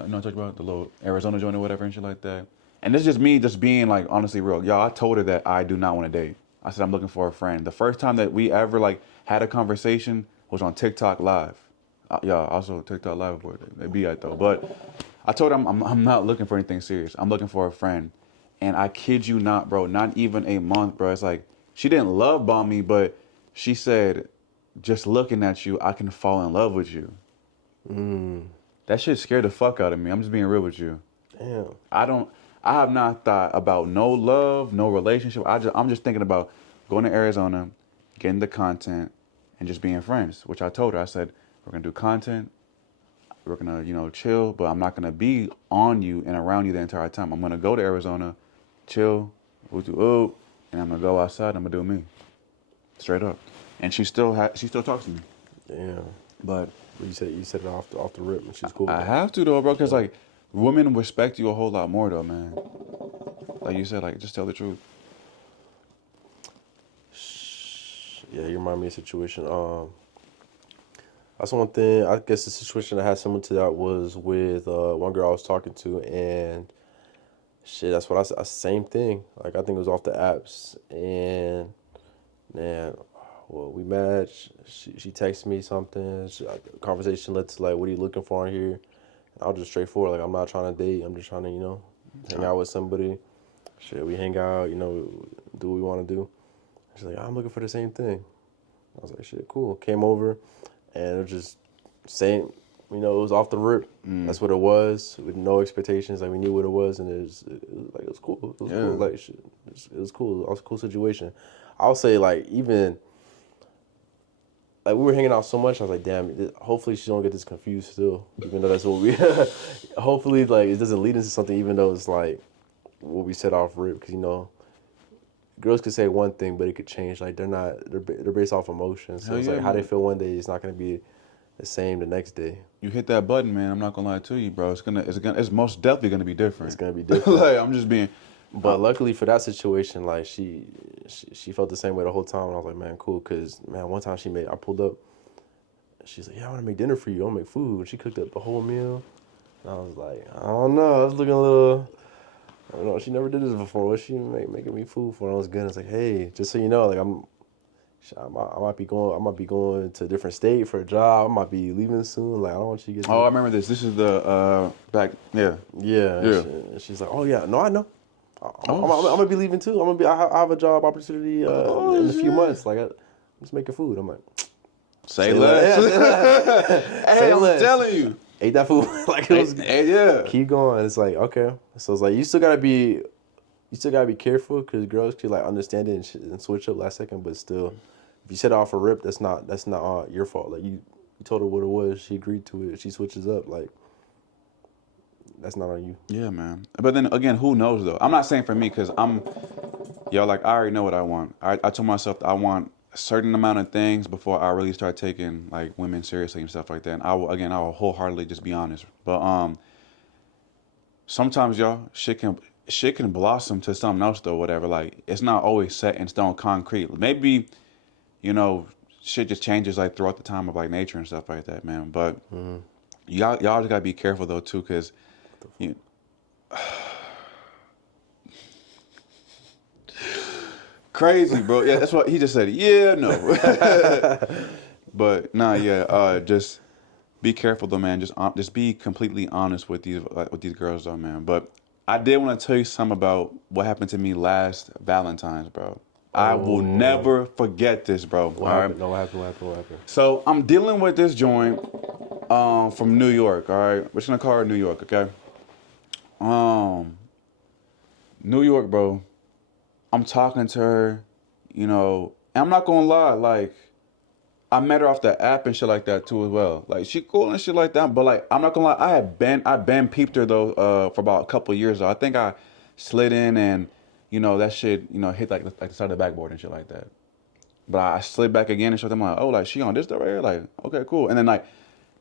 you know, talking about the little Arizona joint or whatever and shit like that. And this is just me just being like honestly real. Y'all, I told her that I do not want to date. I said I'm looking for a friend. The first time that we ever like had a conversation was on TikTok Live. Y'all, also TikTok Live, boy, they be at though. But I told her I'm not looking for anything serious. I'm looking for a friend. And I kid you not, bro, not even a month, bro. It's like she didn't love bomb me, but she said, just looking at you, I can fall in love with you. That shit scared the fuck out of me. I'm just being real with you. damn. I have not thought about no love, no relationship. I'm just thinking about going to Arizona, getting the content, and just being friends. Which I told her, I said, we're gonna do content, we're gonna, chill, but I'm not gonna be on you and around you the entire time. I'm gonna go to Arizona, chill, and I'm gonna go outside. I'm gonna do me, straight up. And she still talks to me. Damn. But You said it off the rip, and she's cool. I have to though, bro, because like women respect you a whole lot more though, man. Like you said, like just tell the truth. Yeah, you remind me of a situation. That's one thing. I guess the situation I had similar to that was with one girl I was talking to, and shit, that's what I said. Same thing. Like I think it was off the apps, and man, well, we matched. She texted me something. Conversation led to like, what are you looking for in here? And I was just straightforward. Like I'm not trying to date. I'm just trying to hang out with somebody. Shit, we hang out. Do what we want to do. She's like, I'm looking for the same thing. I was like, shit, cool. Came over, and it was just same. It was off the rip. That's what it was, with no expectations. Like we knew what it was, and it was cool. It was cool. Like shit, it was cool. It was a cool situation. I'll say like even. Like we were hanging out so much, I was like, damn. Hopefully she don't get this confused still, even though that's what we. Hopefully, like it doesn't lead into something, even though it's like what we said off rip, because girls could say one thing, but it could change. Like they're based off emotions. So Hell it's yeah, like how they man. feel one day is not gonna be the same the next day. You hit that button, man. I'm not gonna lie to you, bro. It's most definitely gonna be different. It's gonna be different. Like I'm just being. But luckily for that situation, like she felt the same way the whole time, and I was like, man, cool. Cause man, one time I pulled up. She's like, yeah, I want to make dinner for you. I'll make food. And she cooked up the whole meal. And I was like, I don't know. I was looking a little. I don't know. She never did this before. What's she making me food for? And I was good. I was like, hey, just so you know, like I might be going to a different state for a job. I might be leaving soon. Like I don't want you to get. Oh, I remember this. This is the back. Yeah. Yeah. Yeah. And she's like, oh yeah, no, I know. I'm Oh, gonna be leaving too. I have a job opportunity in a few months. Like I'm just making food. I'm like, Say less. Hey, I'm less. telling you. ate that food. Like it was. Hey, yeah. Keep going. It's like okay. So it's like you still gotta be careful because girls could like understand it and switch up last second. But still, if you set it off a rip, that's not your fault. Like you told her what it was. She agreed to it. She switches up. Like that's not on you. Yeah, man. But then again, who knows though? I'm not saying for me because like I already know what I want. I told myself that I want a certain amount of things before I really start taking like women seriously and stuff like that. And I will wholeheartedly just be honest. But sometimes y'all shit can blossom to something else though. Whatever. Like it's not always set in stone, concrete. Maybe shit just changes like throughout the time of like nature and stuff like that, man. But y'all just gotta be careful though too, cause you. Crazy, bro. Yeah, that's what he just said. Yeah, no. But nah, yeah. Just be careful though, man. Just be completely honest with these girls though, man. But I did want to tell you something about what happened to me last Valentine's, bro. I will Oh, never forget this, bro. what All right. happened? No, what happened? What happened? What happened? So I'm dealing with this joint from New York. All right, we're just gonna call her New York, okay? Um, New York, bro. I'm talking to her, and I'm not gonna lie, like I met her off the app and shit like that too as well. Like she cool and shit like that, but like I'm not gonna lie, I been peeped her though for about a couple of years though. I think I slid in and that shit hit like the side of the backboard and shit like that. But I slid back again and showed them like, oh, like she on this though right here, like okay cool. And then like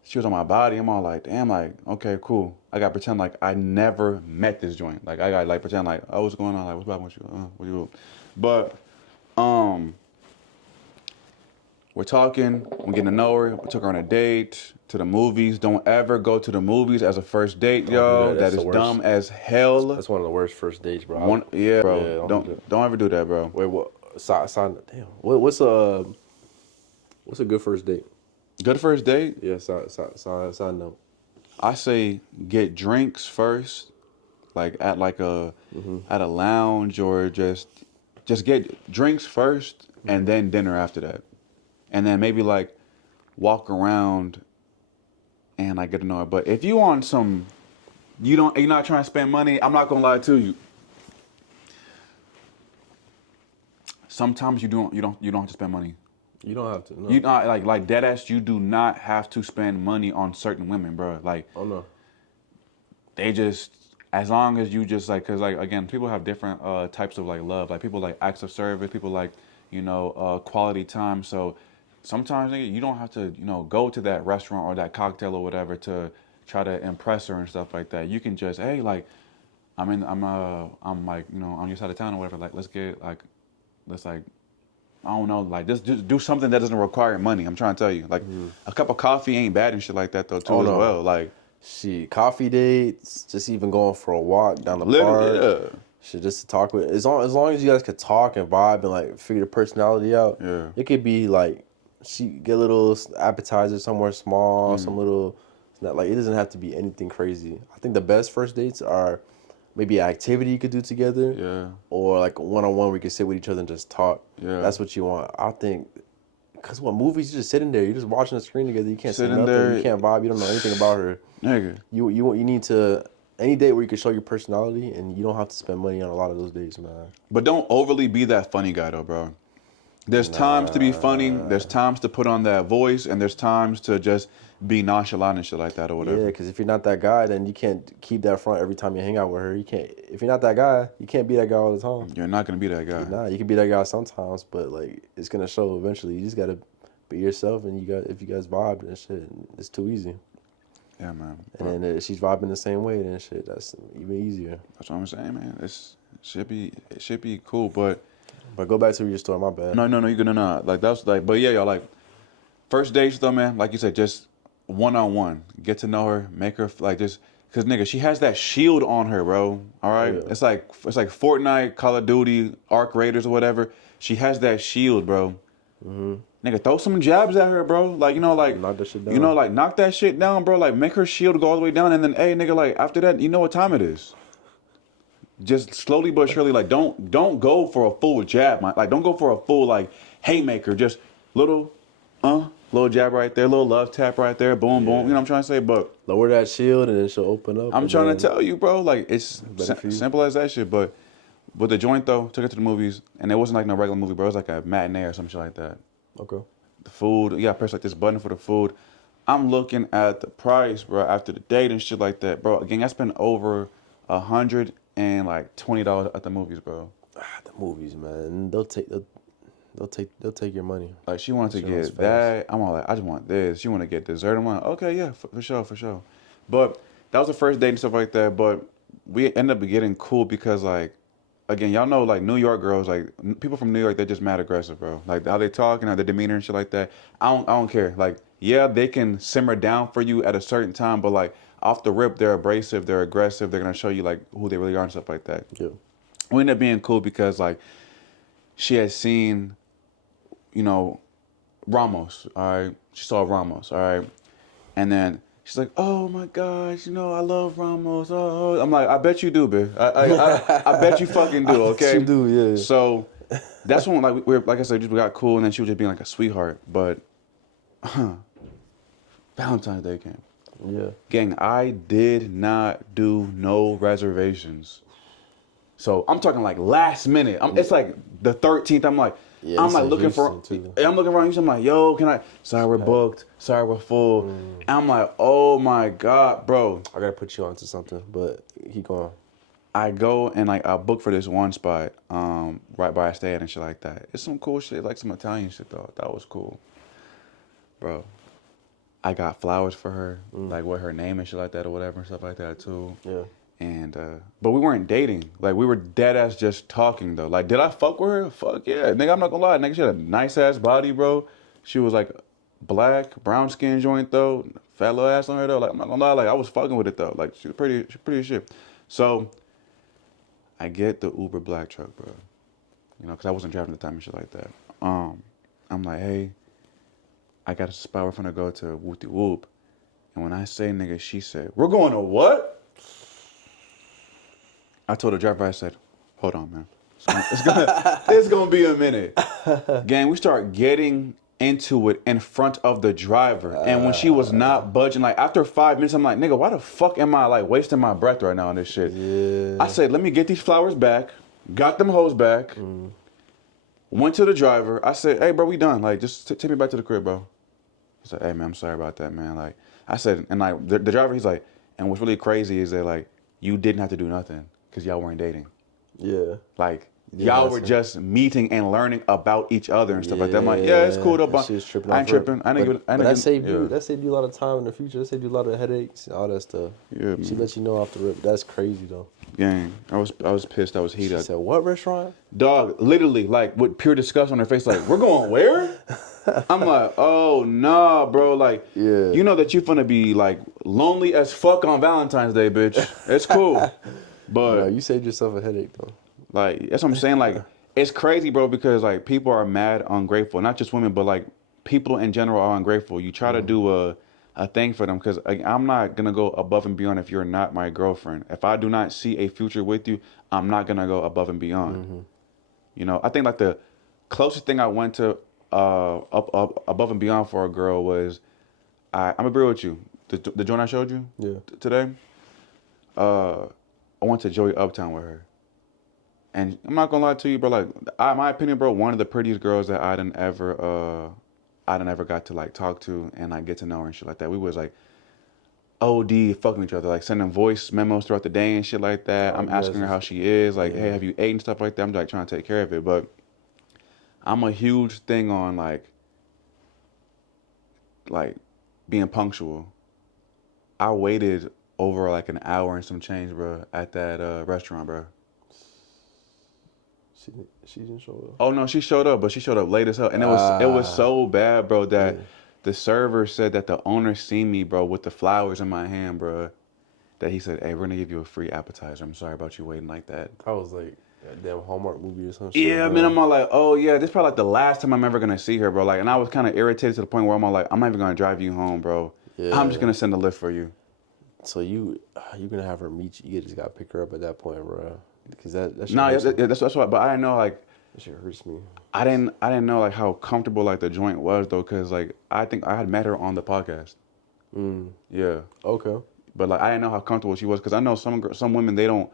she was on my body. I'm all like, damn, like okay cool. I got to pretend like I never met this joint. Like I got like pretend like, oh, what's going on? Like what's up with you? What you? But um. We're talking, we're getting to know her. We took her on a date, to the movies. Don't ever go to the movies as a first date, Don't do yo. that. That That's the is worst. dumb as hell. That's one of the worst first dates, bro. Yeah, bro. Yeah, don't do that. Don't ever do that, bro. Wait, what? Damn. What's a good first date? Good first date, Yeah, side note. I say get drinks first, like at at a lounge or just get drinks first and then dinner after that. And then maybe like walk around and like get to know her. But if you on some you're not trying to spend money, I'm not gonna lie to you. Sometimes you don't have to spend money. You don't have to. No. You not like dead ass. You do not have to spend money on certain women, bro. Like Oh no. they just as long as you just like because like again people have different types of like love. Like people like acts of service. People like quality time. So sometimes nigga, you don't have to go to that restaurant or that cocktail or whatever to try to impress her and stuff like that. You can just hey like I'm like on your side of town or whatever. Like let's like I don't know like just do something that doesn't require money. I'm trying to tell you like a cup of coffee ain't bad and shit like that though too Oh, as no. well. Like Shit, coffee dates, just even going for a walk down the literally, park. yeah. Shit, just to talk with. As long as you guys could talk and vibe and like figure the personality out. Yeah. It could be like she get a little appetizer somewhere small, some little. Like it doesn't have to be anything crazy. I think the best first dates are maybe an activity you could do together. Yeah. Or like one-on-one where you can sit with each other and just talk. Yeah. That's what you want. I think. Because what movies, you just sitting there, you're just watching the screen together. You can't say Sitting nothing. there. You can't vibe. You don't know anything about her. Nigga. You need to any date where you can show your personality and you don't have to spend money on a lot of those dates, man. But don't overly be that funny guy though, bro. There's times to be funny, there's times to put on that voice, and there's times to just be nonchalant and shit like that or whatever. Yeah, because if you're not that guy, then you can't keep that front every time you hang out with her. You can't. If you're not that guy, you can't be that guy all the time. You're not gonna be that guy. Nah, you can be that guy sometimes, but like it's gonna show eventually. You just gotta be yourself, and if you guys vibe and shit, it's too easy. Yeah, man. And then if she's vibing the same way, then shit, that's even easier. That's what I'm saying, man. It should be cool, but But go back to your story. My bad. no, you're gonna not like that's like. But yeah, y'all like first dates though, man. Like you said, just one-on-one, get to know her, make her like just. Cause nigga, she has that shield on her, bro. All right, Yeah. it's like Fortnite, Call of Duty, Arc Raiders or whatever. She has that shield, bro. Nigga, throw some jabs at her, bro. Like Knock that shit down. like knock that shit down, bro. Like make her shield go all the way down, and then hey, nigga, like after that, you know what time it is. Just slowly but surely, like don't go for a full jab, man. Like don't go for a full like haymaker. Just little jab right there, little love tap right there, boom, boom. You know what I'm trying to say? But Lower that shield and then she'll open up. I'm trying to tell you, bro. Like it's Better for you. simple as that shit. But with the joint though, took it to the movies, and it wasn't like no regular movie, bro. It was like a matinee or some shit like that. Okay. The food, you gotta press like this button for the food. I'm looking at the price, bro, after the date and shit like that, bro. Again, I spent over $120 at the movies, bro. The movies, man. They'll take your money. Like she wanted to Shit was get fast. that. I'm all like, I just want this. She want to get dessert. I'm like, okay, yeah, for sure. But that was the first date and stuff like that. But we ended up getting cool because like, again, y'all know like New York girls, like people from New York, they're just mad aggressive, bro. Like how they talk and how their demeanor and shit like that. I don't care. Like, yeah, they can simmer down for you at a certain time, but like off the rip, they're abrasive, they're aggressive, they're gonna show you like who they really are and stuff like that. Yeah. We ended up being cool because like she had seen, Ramos, all right? She saw Ramos, all right? And then she's like, "Oh my gosh, I love Ramos." Oh, I'm like, "I bet you do, bitch. I bet you fucking do." Okay. You do, yeah. So that's when like I said, we got cool, and then she was just being like a sweetheart. But Valentine's Day came. Yeah. Gang, I did not do no reservations. So I'm talking like last minute. It's like the 13th. I'm like looking for. I'm looking around. I'm like, yo, can I? Sorry, we're booked. Sorry, we're full. And I'm like, oh my god, bro. I gotta put you onto something, but keep going. I go and like I book for this one spot, right by I stay at and shit like that. It's some cool shit, like some Italian shit though. That was cool, bro. I got flowers for her, like with her name and shit like that or whatever and stuff like that too. Yeah. And but we weren't dating. Like we were dead ass just talking though. Like did I fuck with her? Fuck yeah, nigga. I'm not gonna lie, nigga. She had a nice ass body, bro. She was like black, brown skin joint though, fat little ass on her though. Like I'm not gonna lie, like I was fucking with it though. Like she was pretty as shit. So I get the Uber black truck, bro. Cause I wasn't driving at the time and shit like that. I'm like, hey, I got a spot we're finna go to Whoop de Whoop. And when I say nigga, she said, we're going to what? I told the driver, I said, hold on, man. It's gonna be a minute. Gang, we start getting into it in front of the driver. And when she was not budging, like after 5 minutes, I'm like, nigga, why the fuck am I like wasting my breath right now on this shit? Yeah. I said, let me get these flowers back. Got them hoes back. Went to the driver. I said, hey, bro, we done. Like, just take me back to the crib, bro. He said, hey, man, I'm sorry about that, man. Like, I said, and like the driver, he's like, and what's really crazy is that like, you didn't have to do nothing because y'all weren't dating. Yeah. Like, y'all were just meeting and learning about each other and stuff like that. I'm like, yeah, it's cool though, but I ain't tripping. But that saved you a lot of time in the future. That saved you a lot of headaches and all that stuff. Yeah, She man. let you know off the rip. That's crazy though. Gang, I was pissed. I was She heated. said, what restaurant? Dog, literally, like, with pure disgust on her face, like, we're going where? I'm like, oh, nah, bro. Like, Yeah. you know that you're finna be, like, lonely as fuck on Valentine's Day, bitch. It's cool. But, No, you saved yourself a headache though. like, that's what I'm saying. Like, it's crazy, bro, because, like, people are mad ungrateful. Not just women, but, like, people in general are ungrateful. You try to do a thing for them because I'm not going to go above and beyond if you're not my girlfriend. If I do not see a future with you, I'm not going to go above and beyond. I think, like, the closest thing I went to up above and beyond for a girl was, I'm going to be real with you. The joint I showed you today, I went to Joey Uptown with her. And I'm not gonna lie to you, bro. Like, my opinion, bro, one of the prettiest girls that I done ever got to like talk to and like get to know her and shit like that. We was like OD fucking each other, like sending voice memos throughout the day and shit like that. I'm asking her how she is, like, hey, have you ate and stuff like that. I'm like trying to take care of it, but I'm a huge thing on like being punctual. I waited over like an hour and some change, bro, at that restaurant, bro. She didn't show up. Oh no, she showed up, but she showed up late as hell, and it was so bad, bro, that the server said that the owner seen me, bro, with the flowers in my hand, bro. That he said, "Hey, we're gonna give you a free appetizer. I'm sorry about you waiting like that." I was like, that damn Hallmark movie or something. Yeah, I mean, I'm all like, oh yeah, this is probably like the last time I'm ever gonna see her, bro. Like, and I was kind of irritated to the point where I'm all like, I'm not even gonna drive you home, bro. Yeah. I'm just gonna send a lift for you. So you're gonna have her meet you. You just gotta pick her up at that point, bro. Because that shit No, hurts me. that's why. But I didn't know like. That shit hurts me. I didn't know like how comfortable like the joint was though, cause like I think I had met her on the podcast. Yeah. Okay. But like I didn't know how comfortable she was, cause I know some women, they don't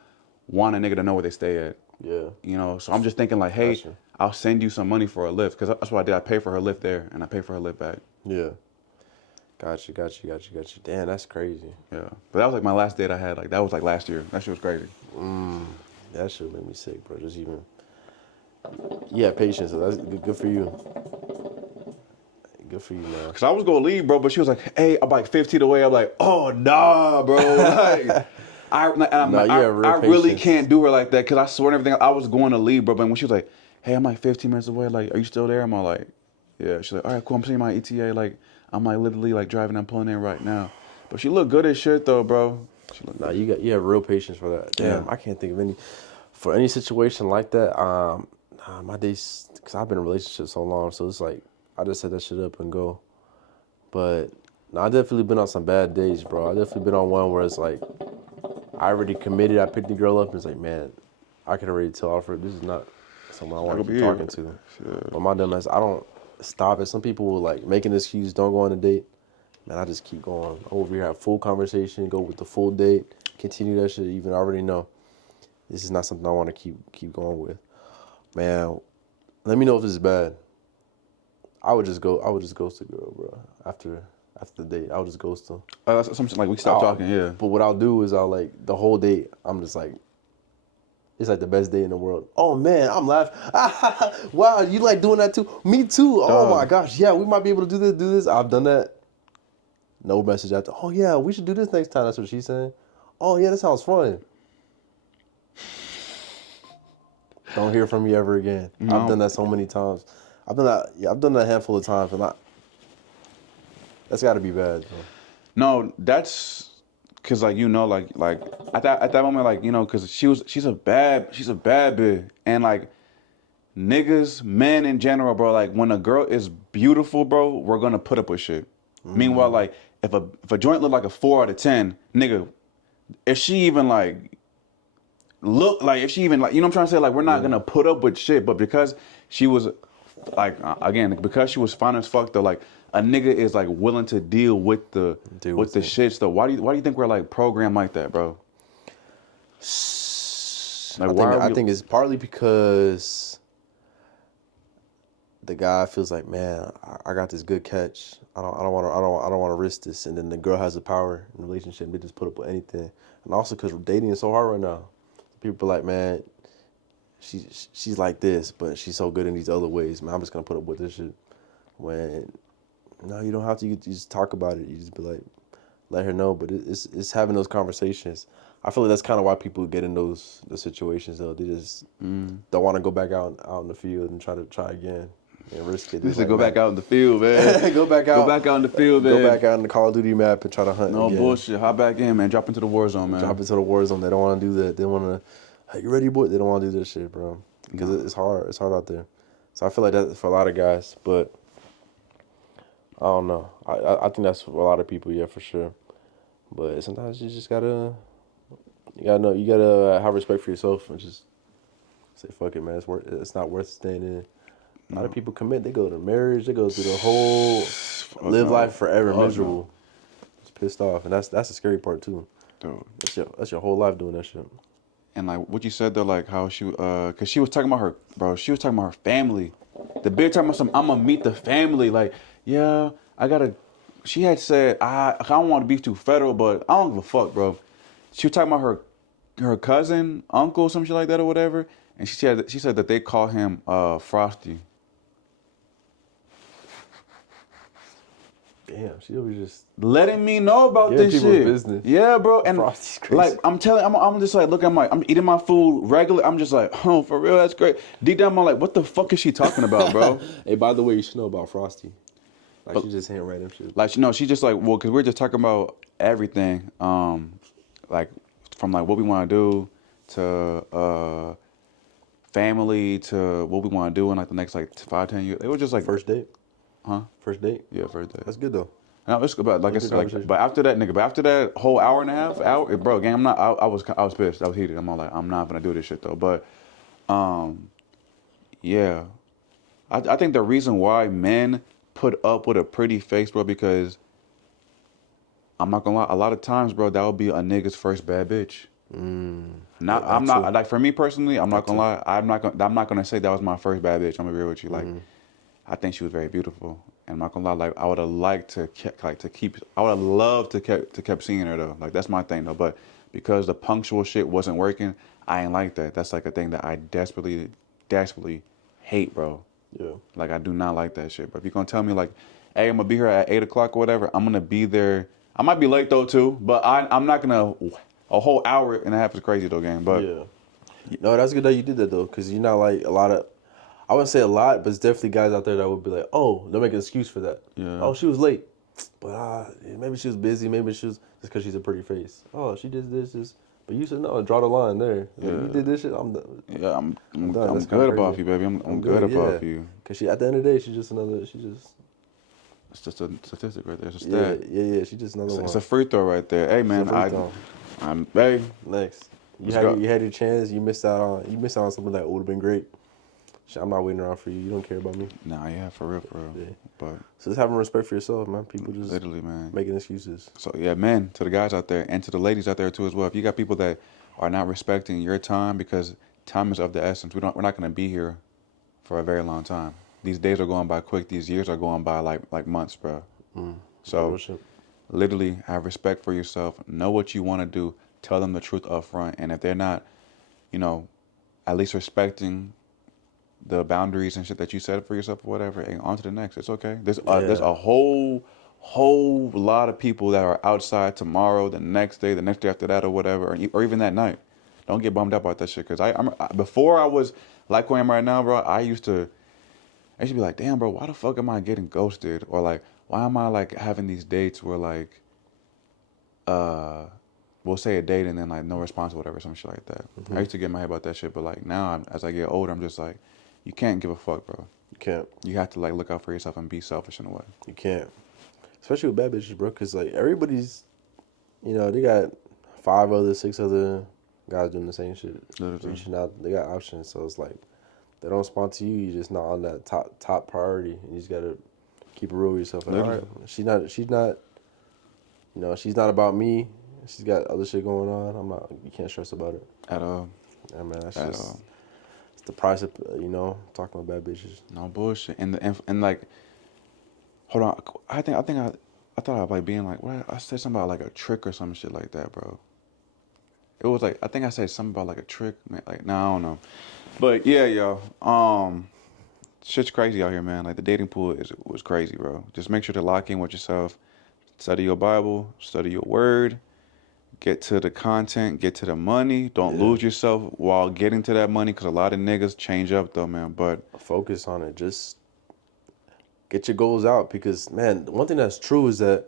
want a nigga to know where they stay at. Yeah. So I'm just thinking like, hey, Gotcha. I'll send you some money for a lift, cause that's what I did. I paid for her lift there, and I paid for her lift back. Yeah. Got you. Damn, that's crazy. Yeah. But that was like my last date I had. Like that was like last year. That shit was crazy. That shit made me sick, bro. Just even. Yeah, patience. So that's good for you. Good for you, man. Cause I was gonna leave, bro, but she was like, "Hey, I'm like 15 away." I'm like, "Oh nah, bro." Like, I really patience. can't do her like that, cause I swear and everything. I was going to leave, bro, but when she was like, "Hey, I'm like 15 minutes away. Like, are you still there?" I'm all like, "Yeah." She's like, "All right, cool. I'm seeing my ETA. Like, I'm like literally like driving. I'm pulling in right now." But she looked good as shit though, bro. Nah, you have real patience for that. Damn, Yeah. I can't think of any situation like that. My days, cause I've been in a relationship so long, so it's like I just set that shit up and go. But No, I definitely been on some bad days, bro. I definitely been on one where it's like I already committed. I picked the girl up and it's like, man, I can already tell Alfred this is not someone I Not want gonna to keep be talking it. to. Yeah. But my dumb ass, I don't stop it. Some people will like make an excuse, don't go on a date. Man, I just keep going. I'm over here, have full conversation, go with the full date, continue that shit. Even I already know this is not something I want to keep going with. Man, let me know if this is bad. I would just ghost the girl, bro. After the date, I would just ghost her. That's something like we stopped talking. Yeah. But what I'll do is I'll like the whole date. I'm just like, it's like the best day in the world. Oh man, I'm laughing. Wow, you like doing that too? Me too. Oh Dog. my gosh, yeah, we might be able to do this. I've done that. No message after. Oh yeah, we should do this next time. That's what she's saying. Oh yeah, that sounds fun. Don't hear from me ever again. No. I've done that so many times. I've done that. Yeah, I've done that a handful of times, and that's got to be bad. Bro. No, that's cause like like at that moment like cause she's a bad bitch and like niggas men in general bro like when a girl is beautiful bro we're gonna put up with shit. Meanwhile like if a joint look like a 4 out of 10 nigga if she even like look like if she even like what I'm trying to say like we're not gonna put up with shit but because she was like again because she was fine as fuck though like a nigga is like willing to deal with the shits though. Why do you think we're like programmed like that, bro? Like I think it's partly because the guy feels like, man, I got this good catch. I don't want to risk this. And then the girl has the power in the relationship. They just put up with anything. And also because dating is so hard right now. People are like, man, she's like this, but she's so good in these other ways. Man, I'm just gonna put up with this shit. When no, you don't have to. You just talk about it. You just be like, let her know. But it's having those conversations. I feel like that's kind of why people get in those situations though. They just don't want to go back out in the field and try again and risk it. This is go back out in the field, man. Go back out. Go back out in the field, man. Go back out in the Call of Duty map and try to hunt. No again. bullshit. Hop back in, man. Drop into the war zone, man. Drop into the war zone. They don't want to do that. They want to. Hey, you ready, boy? They don't want to do this shit, bro. Because it's hard. It's hard out there. So I feel like that's for a lot of guys, but. I don't know. I think that's for a lot of people, yeah, for sure. But sometimes you just gotta have respect for yourself and just say, fuck it, man. It's not worth staying in. A lot of people commit. They go to marriage. They go through the whole live life forever miserable. Just pissed off, and that's the scary part too. Dude. That's your whole life doing that shit. And like what you said though, like how she, cause she was talking about her, bro. She was talking about her family. The bitch talking about I'm gonna meet the family. Like, yeah, I gotta. She had said I don't want to be too federal, but I don't give a fuck, bro. She was talking about her cousin, uncle, some shit like that or whatever. And she said that they call him Frosty. Damn, she was just letting me know about this shit. Business. Yeah, bro. And Frosty's crazy. like I'm telling, I'm just like looking. I'm eating my food regular. I'm just like, oh, for real, that's great. Deep down, I'm like, what the fuck is she talking about, bro? Hey, by the way, you should know about Frosty. Like she just saying random shit. Like she just like well, cause we're just talking about everything. Like from like what we want to do to family to what we want to do in like the next like 5-10 years. It was just like first date. Huh? First date? Yeah, first date. That's good though. No, it's good, but like I said, like, but after that whole hour and a half, bro, gang, I was pissed. I was heated. I'm all like, I'm not gonna do this shit though. But, yeah, I think the reason why men put up with a pretty face, bro, because I'm not gonna lie, a lot of times, bro, that would be a nigga's first bad bitch. I'm not like for me personally, I'm not gonna lie, I'm not gonna say that was my first bad bitch. I'm gonna be real with you, like. I think she was very beautiful, and I'm not gonna lie. Like I would have liked to keep. I would have loved to kept seeing her though. Like that's my thing though. But because the punctual shit wasn't working, I ain't like that. That's like a thing that I desperately hate, bro. Yeah. Like I do not like that shit. But if you're gonna tell me like, hey, I'm gonna be here at 8 o'clock or whatever, I'm gonna be there. I might be late though too, but I'm not gonna. A whole hour and a half is crazy though, gang. But yeah. No, that's good that you did that though, because you're not like a lot of. I wouldn't say a lot, but it's definitely guys out there that would be like, oh, they'll make an excuse for that. Yeah. Oh, she was late. But maybe she was busy. Maybe she was just because she's a pretty face. Oh, she did this. But you said, no, draw the line there. Yeah. Like, you did this shit, I'm done. Yeah, I'm done. I'm good about you, baby. I'm good about you. Because at the end of the day, she's just It's just a statistic right there. It's a Yeah, stat. yeah. She just another one. It's a free throw right there. Hey It's a man, free throw. hey, Next, let's go. you had your chance. You missed out on something that would have been great. Shit, I'm not waiting around for you. You don't care about me. Nah, yeah, for real, for real. Yeah. But So just having respect for yourself, man. People just literally, man. making excuses. So yeah, men, to the guys out there and to the ladies out there too as well. If you got people that are not respecting your time, because time is of the essence. We're not gonna be here for a very long time. These days are going by quick. These years are going by like months, bro. So literally have respect for yourself. Know what you want to do. Tell them the truth up front. And if they're not, you know, at least respecting the boundaries and shit that you set for yourself or whatever, and on to the next. It's okay. There's a whole lot of people that are outside tomorrow, the next day after that, or whatever, or even that night. Don't get bummed out about that shit. Cause before I was like who I am right now, bro. I used to be like, damn, bro, why the fuck am I getting ghosted? Or like, why am I like having these dates where like, we'll say a date and then like no response or whatever, some shit like that. I used to get in my head about that shit, but like now, as I get older, I'm just like, you can't give a fuck, bro. You can't. You have to like look out for yourself and be selfish in a way. You can't. Especially with bad bitches, bro, because like everybody's, they got 6 other guys doing the same shit. Literally. Reaching out, they got options, so it's like they don't respond to you. You're just not on that top priority. And you just gotta keep it real with yourself. Like, all right, she's not, she's not about me. She's got other shit going on. You can't stress about it At all. Yeah, man, that's At just all. it's the price of talking about bad bitches. No bullshit. And like, hold on. I thought I like being like, what? I said something about like a trick or some shit like that, bro. It was like, I think I said something about like a trick, man. Like, no, I don't know. But yeah, yo, shit's crazy out here, man. Like the dating pool was crazy, bro. Just make sure to lock in with yourself. Study your Bible, study your word, get to the content, get to the money. Don't lose yourself while getting to that money, because a lot of niggas change up though, man. But focus on it. Just get your goals out, because man, one thing that's true is that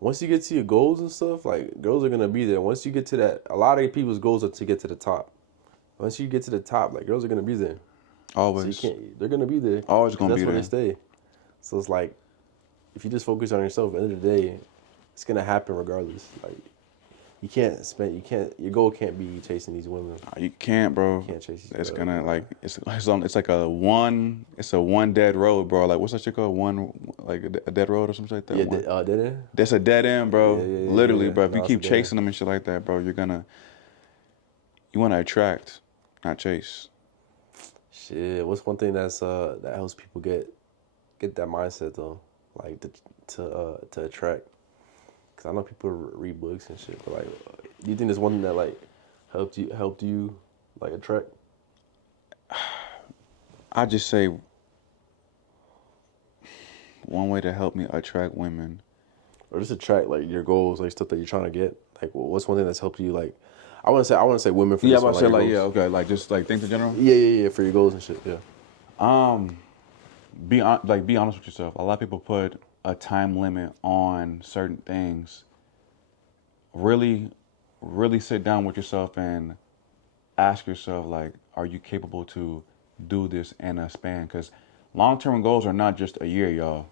once you get to your goals and stuff, like girls are gonna be there. Once you get to that, a lot of people's goals are to get to the top. Once you get to the top, like girls are gonna be there. always, So they're gonna be there. Always gonna be there. That's where they stay. So it's like, if you just focus on yourself, at the end of the day, it's gonna happen regardless. Like, your goal can't be chasing these women. you can't, bro. You can't chase these It's girls, gonna bro. like it's like a one dead road, bro. Like what's that shit called? One like a dead road or something like that. Yeah, dead end. That's a dead end, bro. Yeah, Literally, yeah. bro. If No, you it's a keep dead end. chasing them and shit like that, bro, you wanna attract, not chase. Shit, what's one thing that helps people get that mindset though, like to attract? Cause I know people read books and shit, but like, do you think there's one thing that like helped you like attract? I just say one way to help me attract women. Or just attract like your goals, like stuff that you're trying to get. Like, what's one thing that's helped you? Like, I want to say women for Yeah, this I one, say your like goals. yeah, okay, like just like things in general. Yeah, for your goals and shit. Yeah. Be honest with yourself. A lot of people put a time limit on certain things. Really, really sit down with yourself and ask yourself, like, are you capable to do this in a span? Because long-term goals are not just a year, y'all.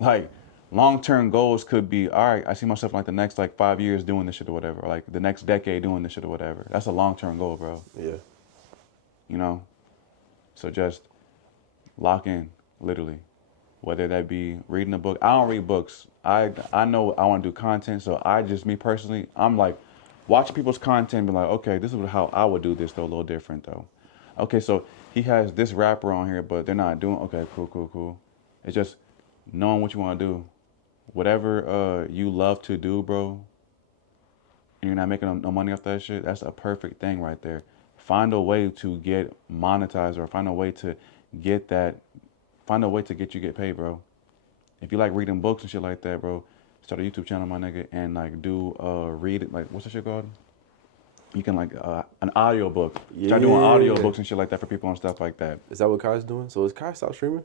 Like, long-term goals could be, all right, I see myself like the next like 5 years doing this shit or whatever, or like the next decade doing this shit or whatever. That's a long-term goal, bro. Yeah. You know? So just lock in, literally. Whether that be reading a book. I don't read books. I know I want to do content, so me personally, I'm like, watching people's content and be like, okay, this is how I would do this, though, a little different, though. Okay, so he has this rapper on here, but they're not doing, okay, cool. It's just knowing what you want to do. Whatever you love to do, bro, and you're not making no money off that shit, that's a perfect thing right there. Find a way to get monetized, or find a way to get paid, bro. If you like reading books and shit like that, bro, start a YouTube channel, my nigga, and like do read it, like what's that shit called? You can like an audio book. Start doing audio books and shit like that for people and stuff like that. Is that what Kai's doing? So is Kai stop streaming?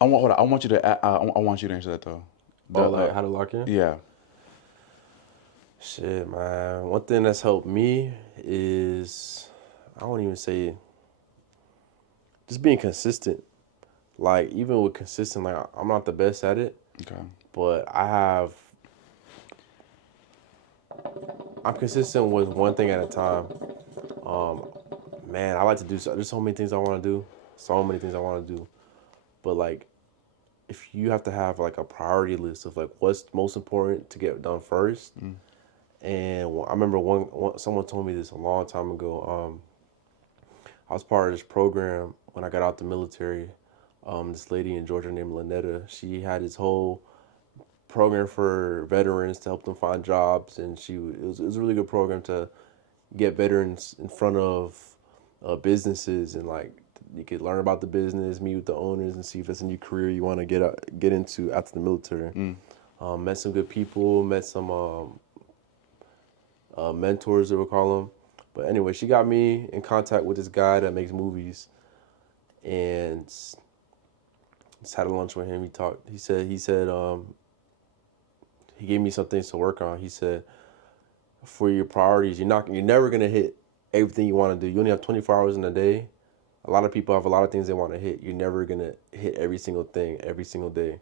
I want you to answer that though. Like how to lock in? Yeah. Shit, man. One thing that's helped me is, I won't even say, just being consistent. Like even with consistent, like I'm not the best at it, Okay. but I'm consistent with one thing at a time. Um, man, I like to do so. There's so many things I want to do, so many things I want to do. But like, if you have to have like a priority list of like what's most important to get done first. Mm. And I remember someone told me this a long time ago. I was part of this program when I got out the military. This lady in Georgia named Lynetta, she had this whole program for veterans to help them find jobs, and it was a really good program to get veterans in front of businesses, and like you could learn about the business, meet with the owners, and see if it's a new career you want to get into after the military. Mm. Met some good people, met some mentors, they would call them. But anyway, she got me in contact with this guy that makes movies, and just had a lunch with him. He talked. He said he gave me some things to work on. He said, for your priorities, you're never gonna hit everything you want to do. You only have 24 hours in a day. A lot of people have a lot of things they want to hit. You're never gonna hit every single thing every single day.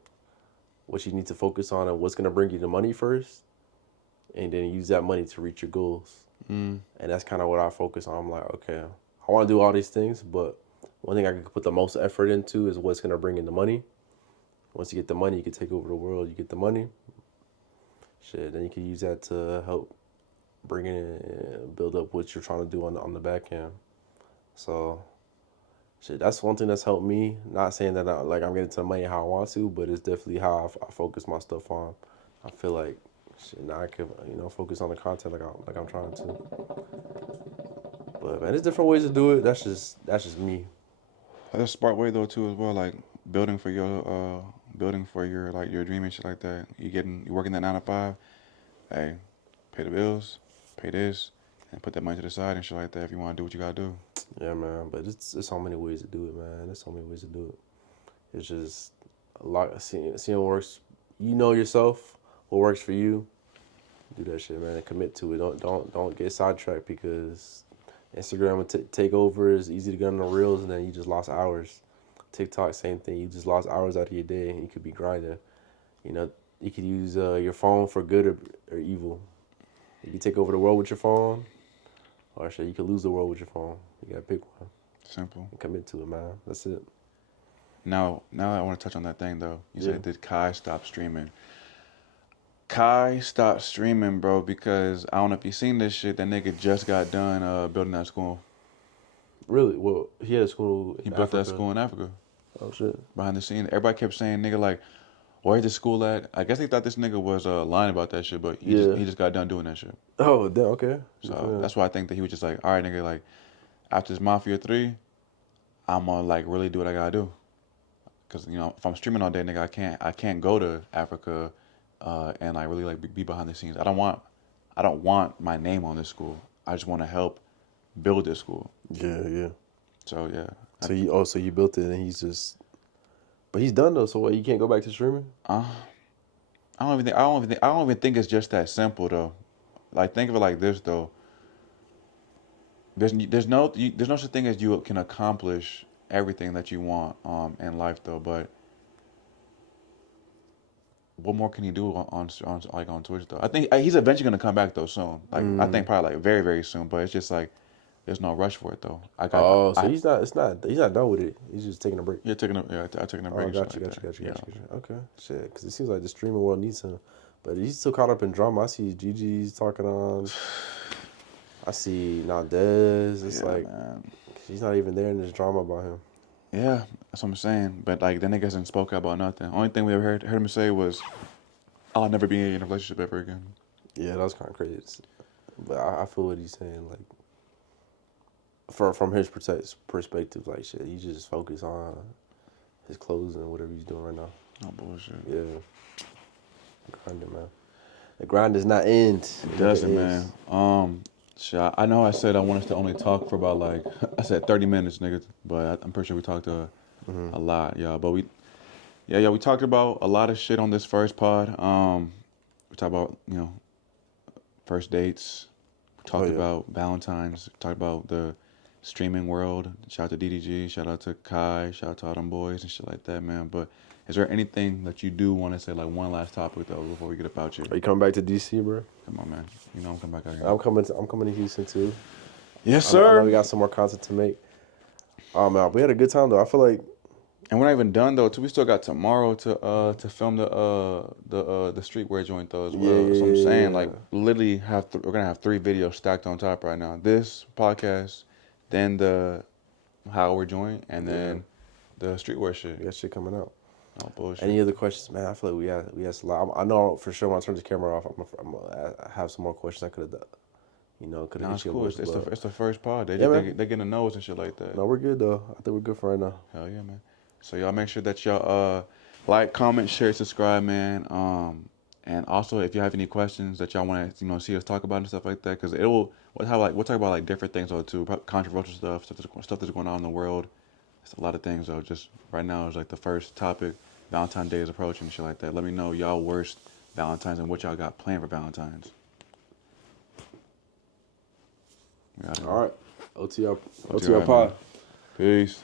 What you need to focus on and what's gonna bring you the money first, and then use that money to reach your goals. Mm. And that's kind of what I focus on. I'm like, okay, I want to do all these things, but one thing I can put the most effort into is what's gonna bring in the money. Once you get the money, you can take over the world. You get the money, shit, then you can use that to help bring in, build up what you're trying to do on the back end. So, shit, that's one thing that's helped me. Not saying that I'm getting to the money how I want to, but it's definitely how I focus my stuff on. I feel like shit, now I can focus on the content like I'm trying to. But man, there's different ways to do it. That's just me. That's a smart way though too as well. Like building for your like your dream and shit like that. You working that 9 to 5. Hey, pay the bills, pay this, and put that money to the side and shit like that. If you want to do what you gotta do. Yeah, man. But it's so many ways to do it, man. There's so many ways to do it. It's just a lot. Seeing what works. You know yourself. What works for you. Do that shit, man. And commit to it. Don't get sidetracked because Instagram will take over. It's easy to get on the reels, and then you just lost hours. TikTok, same thing. You just lost hours out of your day, and you could be grinding. You know, you could use your phone for good or evil. You can take over the world with your phone, or shit, you could lose the world with your phone. You gotta pick one. Simple. And commit to it, man. That's it. Now I want to touch on that thing though. You Yeah. said did Kai stop streaming? Kai stopped streaming, bro, because I don't know if you seen this shit. That nigga just got done building that school. Really? Well, he had a school He in built that Africa. school in Africa. Oh shit. Behind the scenes, everybody kept saying, "Nigga, like, where's the school at?" I guess they thought this nigga was lying about that shit, but Yeah. he just got done doing that shit. Oh, damn. Okay. So that's why I think that he was just like, "All right, nigga, like, after this Mafia 3, I'm gonna like really do what I gotta do." Cause if I'm streaming all day, nigga, I can't go to Africa, and like really like be behind the scenes. I don't want my name on this school. I just want to help build this school. Yeah. So yeah. So you built it, and but he's done though. So what? You can't go back to streaming? I don't even think it's just that simple though. Like think of it like this though. There's no such thing as you can accomplish everything that you want in life though, but what more can he do on Twitch though? I think he's eventually gonna come back though soon. Like I think probably like very very soon. But it's just like there's no rush for it though. So he's not. He's not done with it. He's just taking a break. I taking a break. Oh, got you. Okay, shit. Because it seems like the streaming world needs him, but he's still caught up in drama. I see Gigi's talking on. I see Naldez. It's like man. he's not even there, and there's drama about him. Yeah, that's what I'm saying. But like that nigga hasn't spoke out about nothing. Only thing we ever heard him say was, "I'll never be in a relationship ever again." Yeah, that was kind of crazy. But I feel what he's saying. Like, from his perspective, like shit, he just focus on his clothes and whatever he's doing right now. No bullshit. Yeah, grinding, man. The grind does not end. It doesn't, man. Shit, I know I said I want us to only talk for about like I said 30 minutes, nigga. But I'm pretty sure we talked a lot, yeah. But we talked about a lot of shit on this first pod. We talked about first dates. We talked about Valentine's. We talked about the streaming world. Shout out to DDG, shout out to Kai, shout out to all them boys and shit like that, man. But is there anything that you do want to say, like one last topic though, before we get up out here? Are you coming back to DC, bro? Come on, man. You know I'm coming back out here. I'm coming to Houston too. Yes, I sir. know we got some more content to make. Man, we had a good time though. I feel like, And we're not even done though. Too. We still got tomorrow to film the streetwear joint though as well. Yeah, So I'm saying yeah. like literally we're gonna have 3 videos stacked on top right now. This podcast, then the how we're joint, and then the streetwear shit. we got shit coming out. No bullshit. Any other questions, man? I feel like we had a lot. I know for sure when I turn the camera off, I'm gonna have some more questions I could have done. You know, could have Nah, hit it's you cool. up with, It's the first pod. They Yeah, man. they getting to know us and shit like that. No, we're good though. I think we're good for right now. Hell yeah, man. So y'all make sure that y'all like, comment, share, subscribe, man. And also if you have any questions that y'all want to see us talk about and stuff like that, because we'll talk about like different things though too, controversial stuff that's going on in the world. It's a lot of things though. Just right now is like the first topic. Valentine's Day is approaching and shit like that. Let me know y'all worst Valentine's and what y'all got planned for Valentine's. All right, OTR man. pod. Peace.